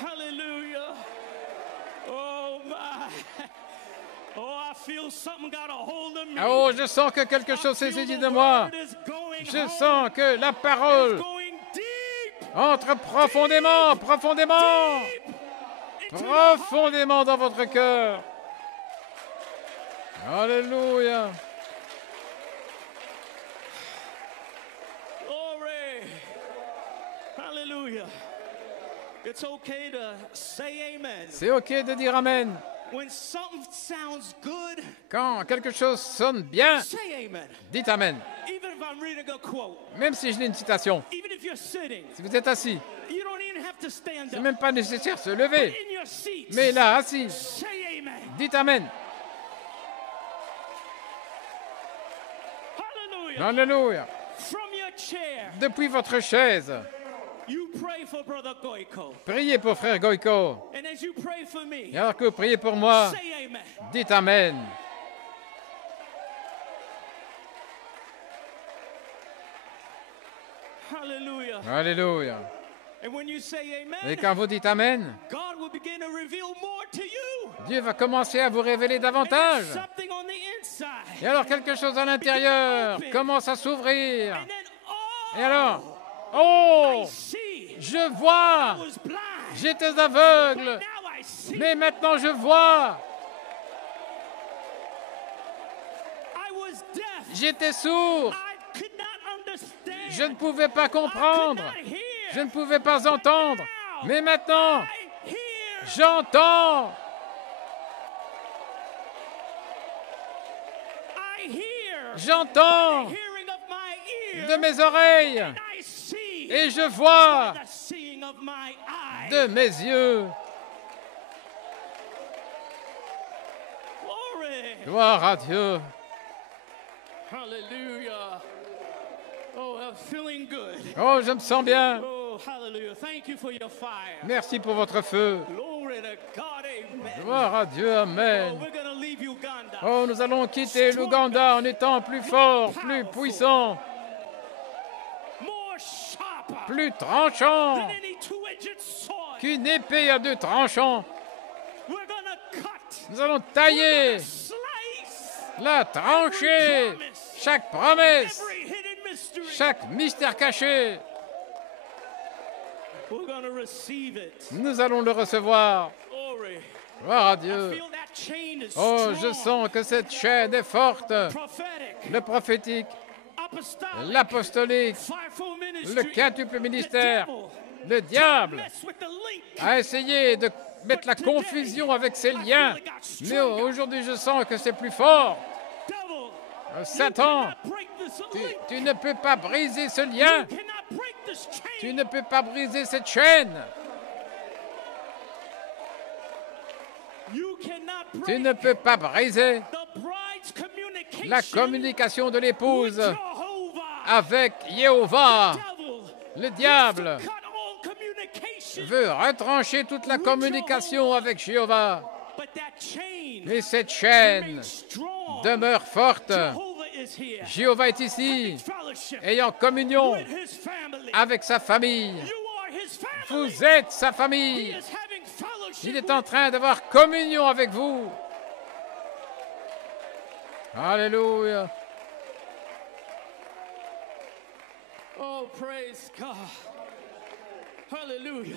Hallelujah. Oh my. Oh, I feel something got a hold of me. Oh, je sens que quelque chose s'est saisi de moi. Je sens que la parole entre profondément, profondément, profondément dans votre cœur. Alléluia. Glory. Hallelujah. It's okay to say amen. C'est OK de dire Amen. When something sounds good, quand quelque chose sonne bien, say amen. Dites Amen. Even if I'm reading a quote, même si je lis une citation, even if you're sitting, si vous êtes assis, you don't even have to stand c'est up. même pas nécessaire de se lever, In your seats, mais là, assis, say amen. Dites Amen. Hallelujah. Alléluia. From your chair, depuis votre chaise, you pray for Brother Goiko. Priez pour Frère Goiko. And as you pray for me, et alors que vous priez pour moi, say amen. Dites Amen. Hallelujah. Alléluia. Et quand vous dites Amen, Dieu va commencer à vous révéler davantage. Et alors quelque chose à l'intérieur commence à s'ouvrir. Et alors, oh, je vois, j'étais aveugle, mais maintenant je vois. J'étais sourd, je ne pouvais pas comprendre, je ne pouvais pas entendre, mais maintenant, j'entends. J'entends de mes oreilles et je vois de mes yeux. Gloire à Dieu. Hallelujah. Oh, I'm feeling good. Oh, je me sens bien. Oh, hallelujah. Thank you for your fire. Merci pour votre feu. Glory to God. Amen. Gloire à Dieu. Amen. Oh, we're going to leave Uganda. Oh, nous allons quitter l'Ouganda en étant plus forts, plus puissants, More sharper plus tranchants than any two-edged sword. qu'une épée à deux tranchants. We're going to cut. Nous allons tailler, Slice. la trancher, chaque promesse, Every hidden mystery. chaque mystère caché. We're going to receive it. Nous allons le recevoir. Glory. Gloire à I Dieu. feel that chain is Oh, je strong. sens que cette chaîne est forte. Prophetic. Le prophétique, Apostolic. l'apostolique, Fivefold ministry. le quintuple ministère, The devil le diable mess with the link. a essayé de mettre la confusion avec ces liens. Mais aujourd'hui, je sens que c'est plus fort. Devil, Satan, you cannot break this link. tu ne peux pas briser ce You lien. cannot break this chain. Tu ne peux pas briser cette chaîne. You cannot break Tu ne peux pas briser the bride's communication la communication de l'épouse with Jehovah. avec Jéhovah. Devil Le diable cut all communication. veut retrancher toute la communication avec Jéhovah. But that chain Mais cette chaîne remains strong. demeure forte. Jehovah is here. Jéhovah est ici, Fellowship ayant communion with his family. avec sa famille. You are his family. Vous êtes sa He famille. is having fellowship Il est with en train d'avoir communion avec vous. Alléluia. Oh, praise God. Hallelujah.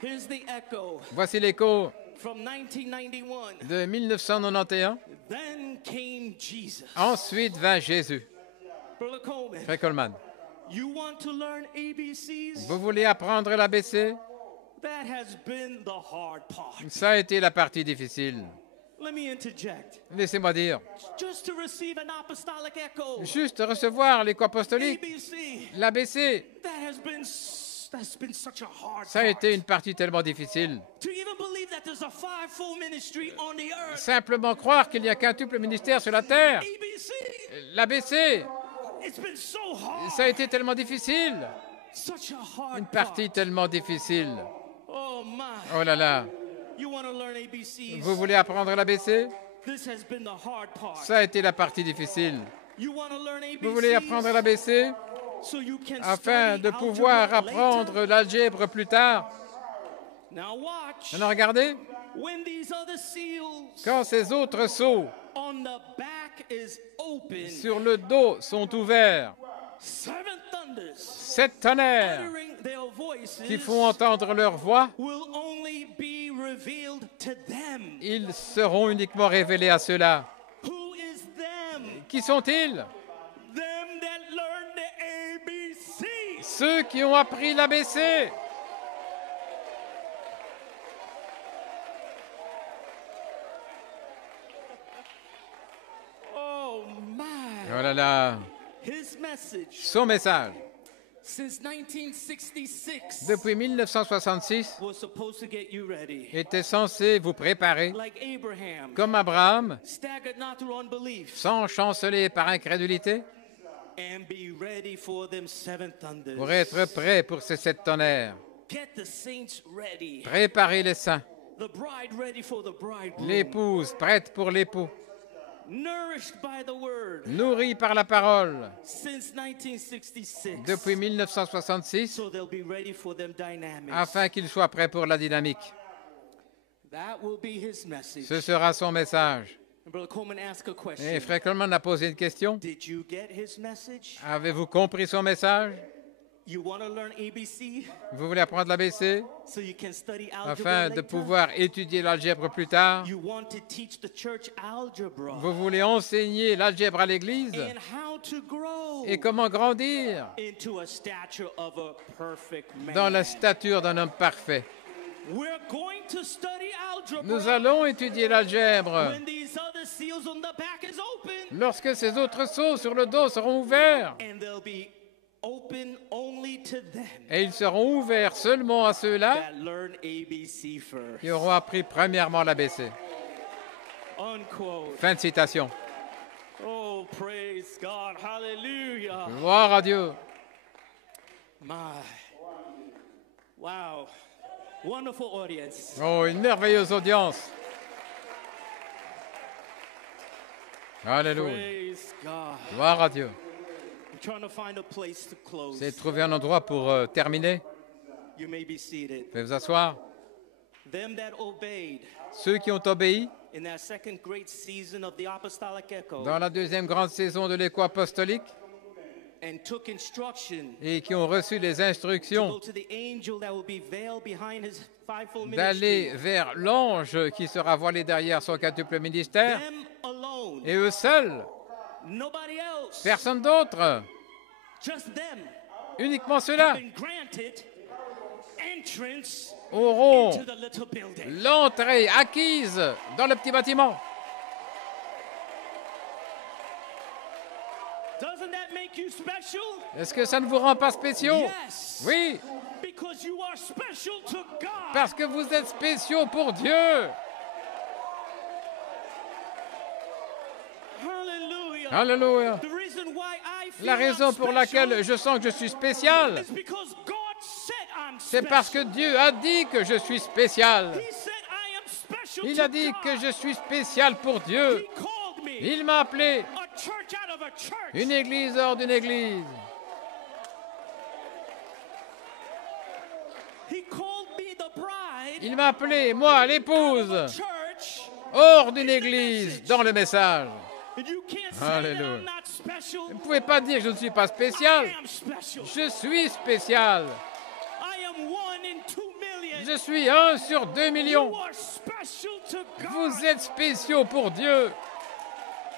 Here's the echo Voici l'écho from 1991. de 1991. Then came Jesus. Ensuite vint Jésus. Brother Coleman, Frère Coleman, you want to learn ABCs? vous voulez apprendre l'ABC? That has been the hard part. Ça a été la partie difficile. Let me interject. Laissez-moi dire, Just to receive an apostolic echo. juste recevoir l'écho apostolique, ABC. l'ABC, That's been such a hard ça a part. été une partie tellement difficile. To even believe that there's a fivefold ministry on the earth. Simplement croire qu'il n'y a qu'un tuple ministère sur la terre. ABC. L'ABC, It's been so hard. ça a été tellement difficile. Such a hard Une partie part. tellement difficile. Oh my. Oh là là. You want to learn ABCs? Vous voulez apprendre l'ABC? This has been the hard part. Ça a été la partie difficile. You want to learn ABCs? Vous voulez apprendre l'ABC So you can afin study de pouvoir algebra apprendre later? l'algèbre plus tard? Now watch. Maintenant regardez, When these other seals quand ces autres sceaux on the back is open, sur le dos sont ouverts, 7 thunders 7 tonnerres uttering their voices qui font entendre leur voix, will only be revealed to them. ils seront uniquement révélés à ceux-là. Who is them? Qui sont-ils? Them that learn the ABC. Ceux qui ont appris l'ABC. Oh my. Oh là là, His message son message, since 1966 depuis 1966, was supposed to get you ready. était censé vous préparer, Like Abraham, comme Abraham, staggered not through unbelief, sans chanceler par incrédulité, and be ready for them 7 thunders. pour être prêt pour ces 7 tonnerres. Get the saints ready. Préparez les saints, The bride ready for the bridegroom. l'épouse prête pour l'époux. nourris par la parole since 1966, depuis 1966, so they'll be ready for them dynamics. afin qu'ils soient prêts pour la dynamique. That will be his message. Ce sera son message. And Brother Coleman asked a question. Et Frère Coleman a posé une question. Did you get his message? Avez-vous compris son message? You want to learn ABC Vous voulez apprendre l'ABC so you can study algebra afin de later? pouvoir étudier l'algèbre plus tard? You want to teach the church algebra Vous voulez enseigner l'algèbre à l'Église? and how to grow Et comment grandir into a stature of a perfect man. dans la stature d'un homme parfait? We're going to study algebra Nous allons étudier l'algèbre when these other seals on the back is open, lorsque ces autres sceaux sur le dos seront ouverts. and they'll be open only to them Et ils seront ouverts seulement à ceux-là that learn ABC first. qui auront appris premièrement l'ABC. Unquote. Fin de citation. Oh, praise God. Hallelujah. Gloire à Dieu. My. Wow. Wonderful audience. Oh, une merveilleuse audience. Alléluia. Praise God. Gloire à Dieu. I'm trying to find a place to close. C'est trouver un endroit pour terminer. You may be seated. Vous pouvez vous asseoir. Them that obeyed Ceux qui ont obéi in that second great season of the apostolic echo dans la deuxième grande saison de l'écho apostolique and took instruction et qui ont reçu les to go instructions to the angel that will be veiled behind his fivefold d'aller ministry. vers l'ange qui sera voilé derrière son quintuple ministère, Them alone. et eux seuls, Nobody else. personne d'autre, Just them. uniquement Have ceux-là, been granted entrance auront into the little building. l'entrée acquise dans le petit bâtiment. Doesn't that make you special? Est-ce que ça ne vous rend pas spéciaux? Yes. Oui, Because you are special to God. parce que vous êtes spéciaux pour Dieu. Hallelujah. Alléluia. The reason why I feel La raison I'm pour laquelle special je sens que je suis spécial, is because God said I'm c'est parce que special. Dieu a dit que je suis spécial. He said I am special Il to a dit God. que je suis spécial pour Dieu. He called me Il m'a appelé a church out of a church. une église hors d'une église. He called me the bride Il m'a appelé, moi, out of a l'épouse, church. hors d'une église, dans le message. And you can't say Alléluia. that I'm not special. Vous ne pouvez pas dire que je ne suis pas I spécial. am special. Je suis spécial. I am 1 in 2 million. Je suis 1 sur 2 millions. You are special to God. Vous êtes spéciaux pour Dieu.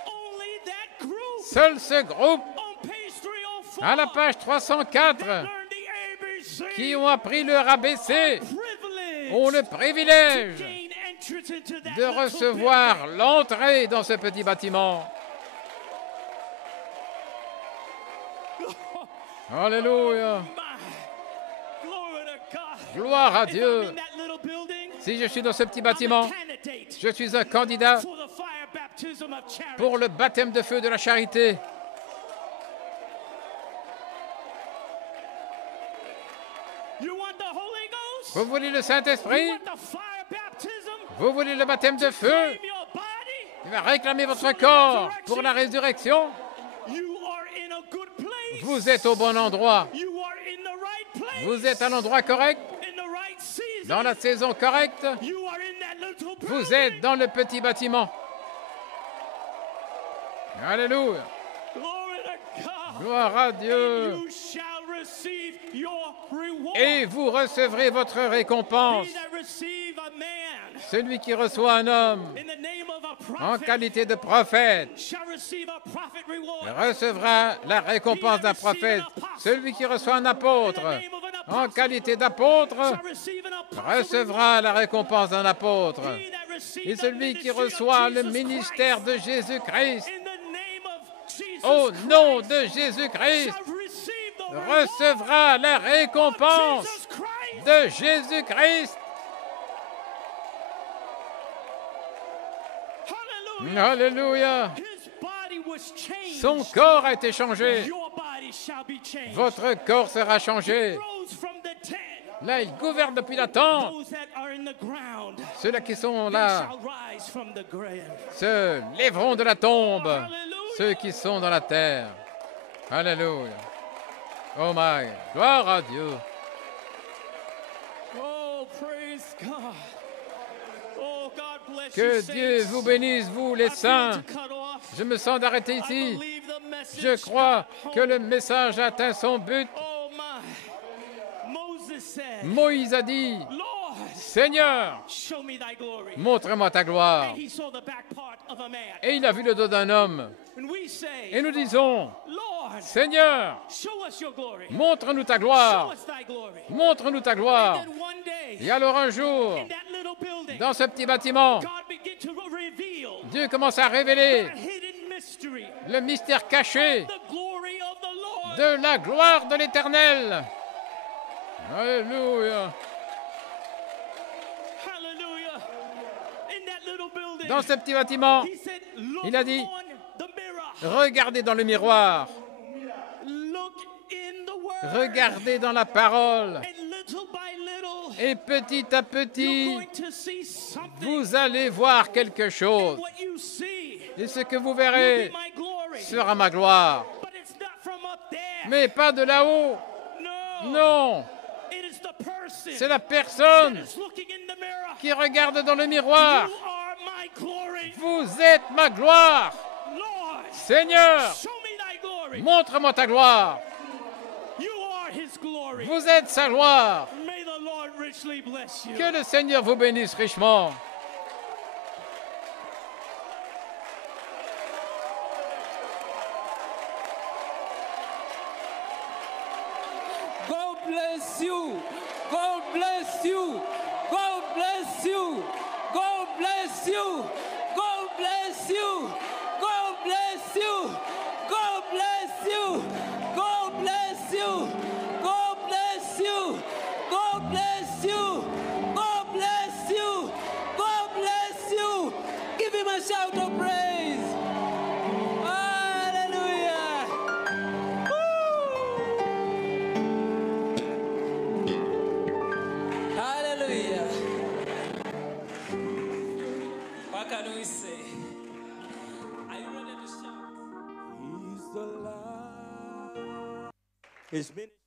Only that group Seul ce groupe, on page 304 à la page 304, learned the ABC qui ont appris leur ABC, privilege ont le privilège gain entrance into that de little recevoir l'entrée dans ce petit bâtiment. Alléluia. building. Glory to God. Gloire à If I'm Dieu. in that little building, Si je suis dans ce petit I'm a bâtiment, candidate je suis un candidat for the fire baptism of charity. pour le baptême de feu de la charité. You want the Holy Ghost? Vous voulez le You Saint-Esprit? want the fire baptism? Vous voulez le baptême de feu? Claim your body? Il va réclamer votre corps pour la résurrection. You are in a good place. Vous êtes au bon endroit. You are in the right place. Vous êtes à l'endroit correct, in the right season. dans la saison correcte. You are in that little Vous building. êtes dans le petit bâtiment. Alléluia. Glory to God. Gloire à Dieu. You shall receive your reward. Et vous recevrez votre récompense. He that receive a man Celui qui reçoit un homme in the name of a en prophet qualité de prophète shall receive a prophet reward. recevra la récompense d'un prophète. Celui qui reçoit un apôtre en qualité d'apôtre Shall receive an apostle recevra la récompense d'un apôtre. reward. He that receives Et the celui qui ministry of reçoit le Jesus ministère Christ de Jésus-Christ, in the name of Jesus au Christ nom de Jésus-Christ, shall receive the reward recevra la of récompense Jesus Christ. de Jésus-Christ. Hallelujah. Alléluia. His body was changed. Son corps a été changé. Your body shall be changed. Votre corps sera changé. Rose from the dead. Là, il gouverne depuis la tente. Ceux-là qui sont là se lèveront de la tombe. Ceux qui sont dans la terre. Alléluia. Oh my, gloire à Dieu. Que Dieu vous bénisse, vous les saints. Je me sens d'arrêter ici. Je crois que le message a atteint son but. Moïse a dit, Seigneur, montre-moi ta gloire. Et il a vu le dos d'un homme. Et nous disons, Seigneur, montre-nous ta gloire. Montre-nous ta gloire. Et alors un jour, dans ce petit bâtiment, Dieu commence à révéler le mystère caché de la gloire de l'Éternel. Alléluia. Dans ce petit bâtiment, il a dit, regardez dans le miroir, regardez dans la parole, et petit à petit, vous allez voir quelque chose. Et ce que vous verrez sera ma gloire. Mais pas de là-haut. Non. C'est la personne qui regarde dans le miroir. Vous êtes ma gloire. Seigneur, montre-moi ta gloire. Vous êtes sa gloire. Que le Seigneur vous bénisse richement. God bless you. God bless you. God bless you. God bless you. God bless you. God bless you. God bless you. God bless you. God bless you. God bless you. God bless you. God bless you. Give him a shout of praise. Hallelujah. Hallelujah. What can we say? Are you ready to shout? He's the light. His ministry.